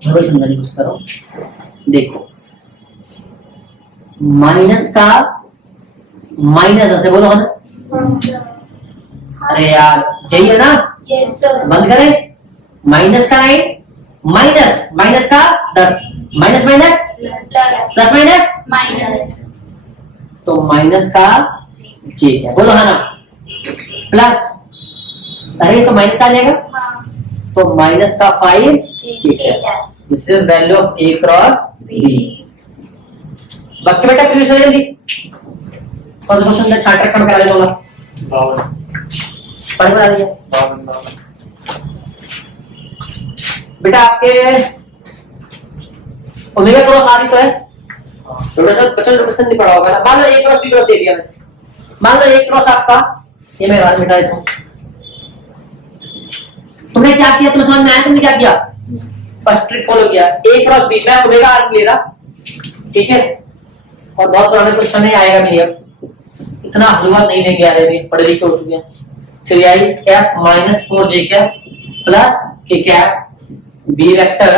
वही समझाने की कोशिश करो। देखो माइनस का माइनस ऐसे बोलो है ना, अरे यार यही है ना, बंद करें, माइनस का 9 माइनस माइनस का 10 minus minus plus minus minus, तो माइनस का जे है, बोलो है ना, प्लस, अरे तो माइनस का आ जाएगा, तो माइनस का 5 this is value of a cross b। बाकी बेटा प्रीवियस ईयर जल्दी कौन सा क्वेश्चन था, चार्टर कट करा देगा, पढ़ बता दिया बेटा। आपके ओमेगा क्रॉस आ रही तो है, थोड़ा सा बचल क्वेश्चन नहीं पढ़ा होगा। मान लो a क्रॉस b क्रॉस दे दिया मैंने, मान लो a क्रॉस आपका, ये मैं राज मिटा देता हूं। तुमने क्या किया, तुम्हें समझ में आया तुमने क्या किया, फर्स्ट ट्रिक फॉलो किया, a क्रॉस b, मैं ओमेगा r ले रहा, ठीक है, और बहुत पुराने क्वेश्चन नहीं आएगा नहीं, अब इतना हलवा नहीं देंगे यार, अभी पढ़े लिखे हो चुके हैं। 3i cap minus 4j cap plus k cap, b vector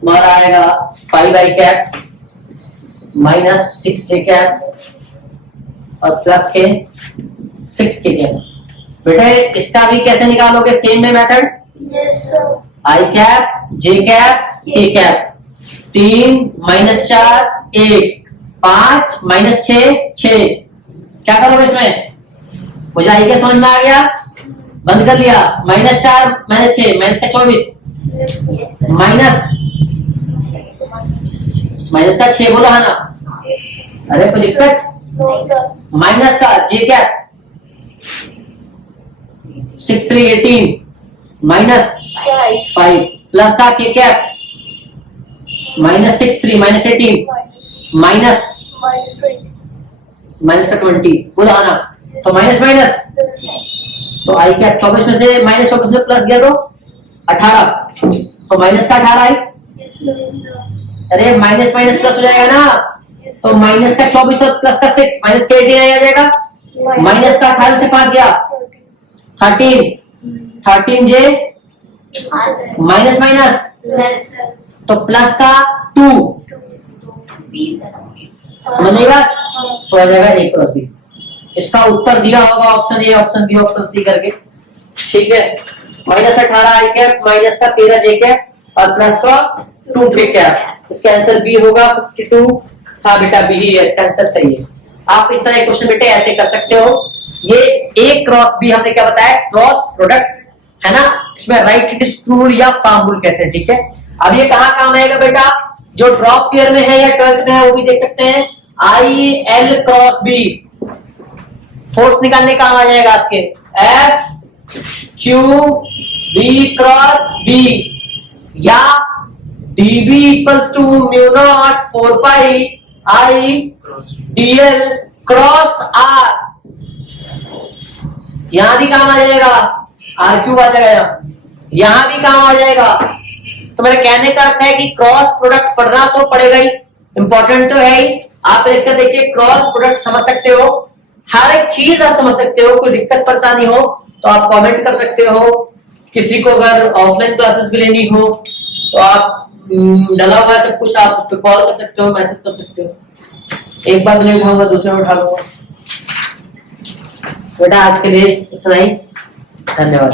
तुम्हारा आएगा 5i cap minus 6j cap और प्लस के 6k कैप। बेटे इसका भी कैसे निकालोगे, सेम में मेथड, आई कैप जे कैप के कैप, 3 माइनस 4 1 5 माइनस 6 6, क्या करोगे इसमें, मुझे आई क्या समझ में आ गया, बंद कर लिया, माइनस 4 माइनस 6 माइनस का 24 माइनस माइनस का 6, बोलो है ना। अरे कोई दिक्कत, माइनस का जे कैप 6 3 18 माइनस 5 प्लस का के cap minus 6 3 minus 18 minus minus का 20, बोलो है ना। तो माइनस माइनस, तो आई कैप 24 में से माइनस 24 में प्लस गया तो 18, तो माइनस का 18 आई, अरे माइनस माइनस प्लस हो जाएगा ना, तो माइनस का 24 और प्लस का 6 माइनस का 18 आ जाएगा, माइनस का 18 से 5 गया 13 जे माइनस माइनस, तो प्लस का 2, समझ नहीं बात, तो आ जाएगा a क्रॉस b। इसका उत्तर दिया होगा option A, option B, option C करके, ठीक है। माइनस 18 आई कैप माइनस का 13 जे कैप और प्लस का 2 के कैप, इसका आंसर बी होगा 52। हाँ बेटा बी ही है इसका आंसर, सही है। आप इस तरह क्वेश्चन बेटे ऐसे कर सकते हो। ये a क्रॉस b हमने क्या बताया, क्रॉस प्रोडक्ट है ना, इसमें राइट इट इज ट्रू या पाम रूल कहते हैं, ठीक है। अब ये कहां काम आएगा बेटा, जो ड्रॉप ईयर में है या 12th में है वो भी देख सकते हैं, I L cross B, force निकालने काम आ जाएगा आपके, F Q B cross B या dB equals to mu naught 4 pi I dl cross r। यहां भी काम आ जाएगा, r क्यूब आ जाएगा, यहां भी काम आ जाएगा। तो मेरे कहने का अर्थ है कि क्रॉस प्रोडक्ट पढ़ना तो पड़ेगा ही, इंपॉर्टेंट तो है ही। आप लेक्चर देखिए, क्रॉस प्रोडक्ट समझ सकते हो, हर एक चीज आप समझ सकते हो। कोई दिक्कत परेशानी हो तो आप कमेंट कर सकते हो। किसी को अगर ऑफलाइन क्लासेस भी लेनी हो तो आप डला हुआ है सब कुछ, आप उस पर कॉल कर सकते हो, मैसेज कर सकते हो। एक बार नहीं उठाऊंगा दूसरे में उठा लूंगा। बेटा आज के लिए इतना ही, धन्यवाद।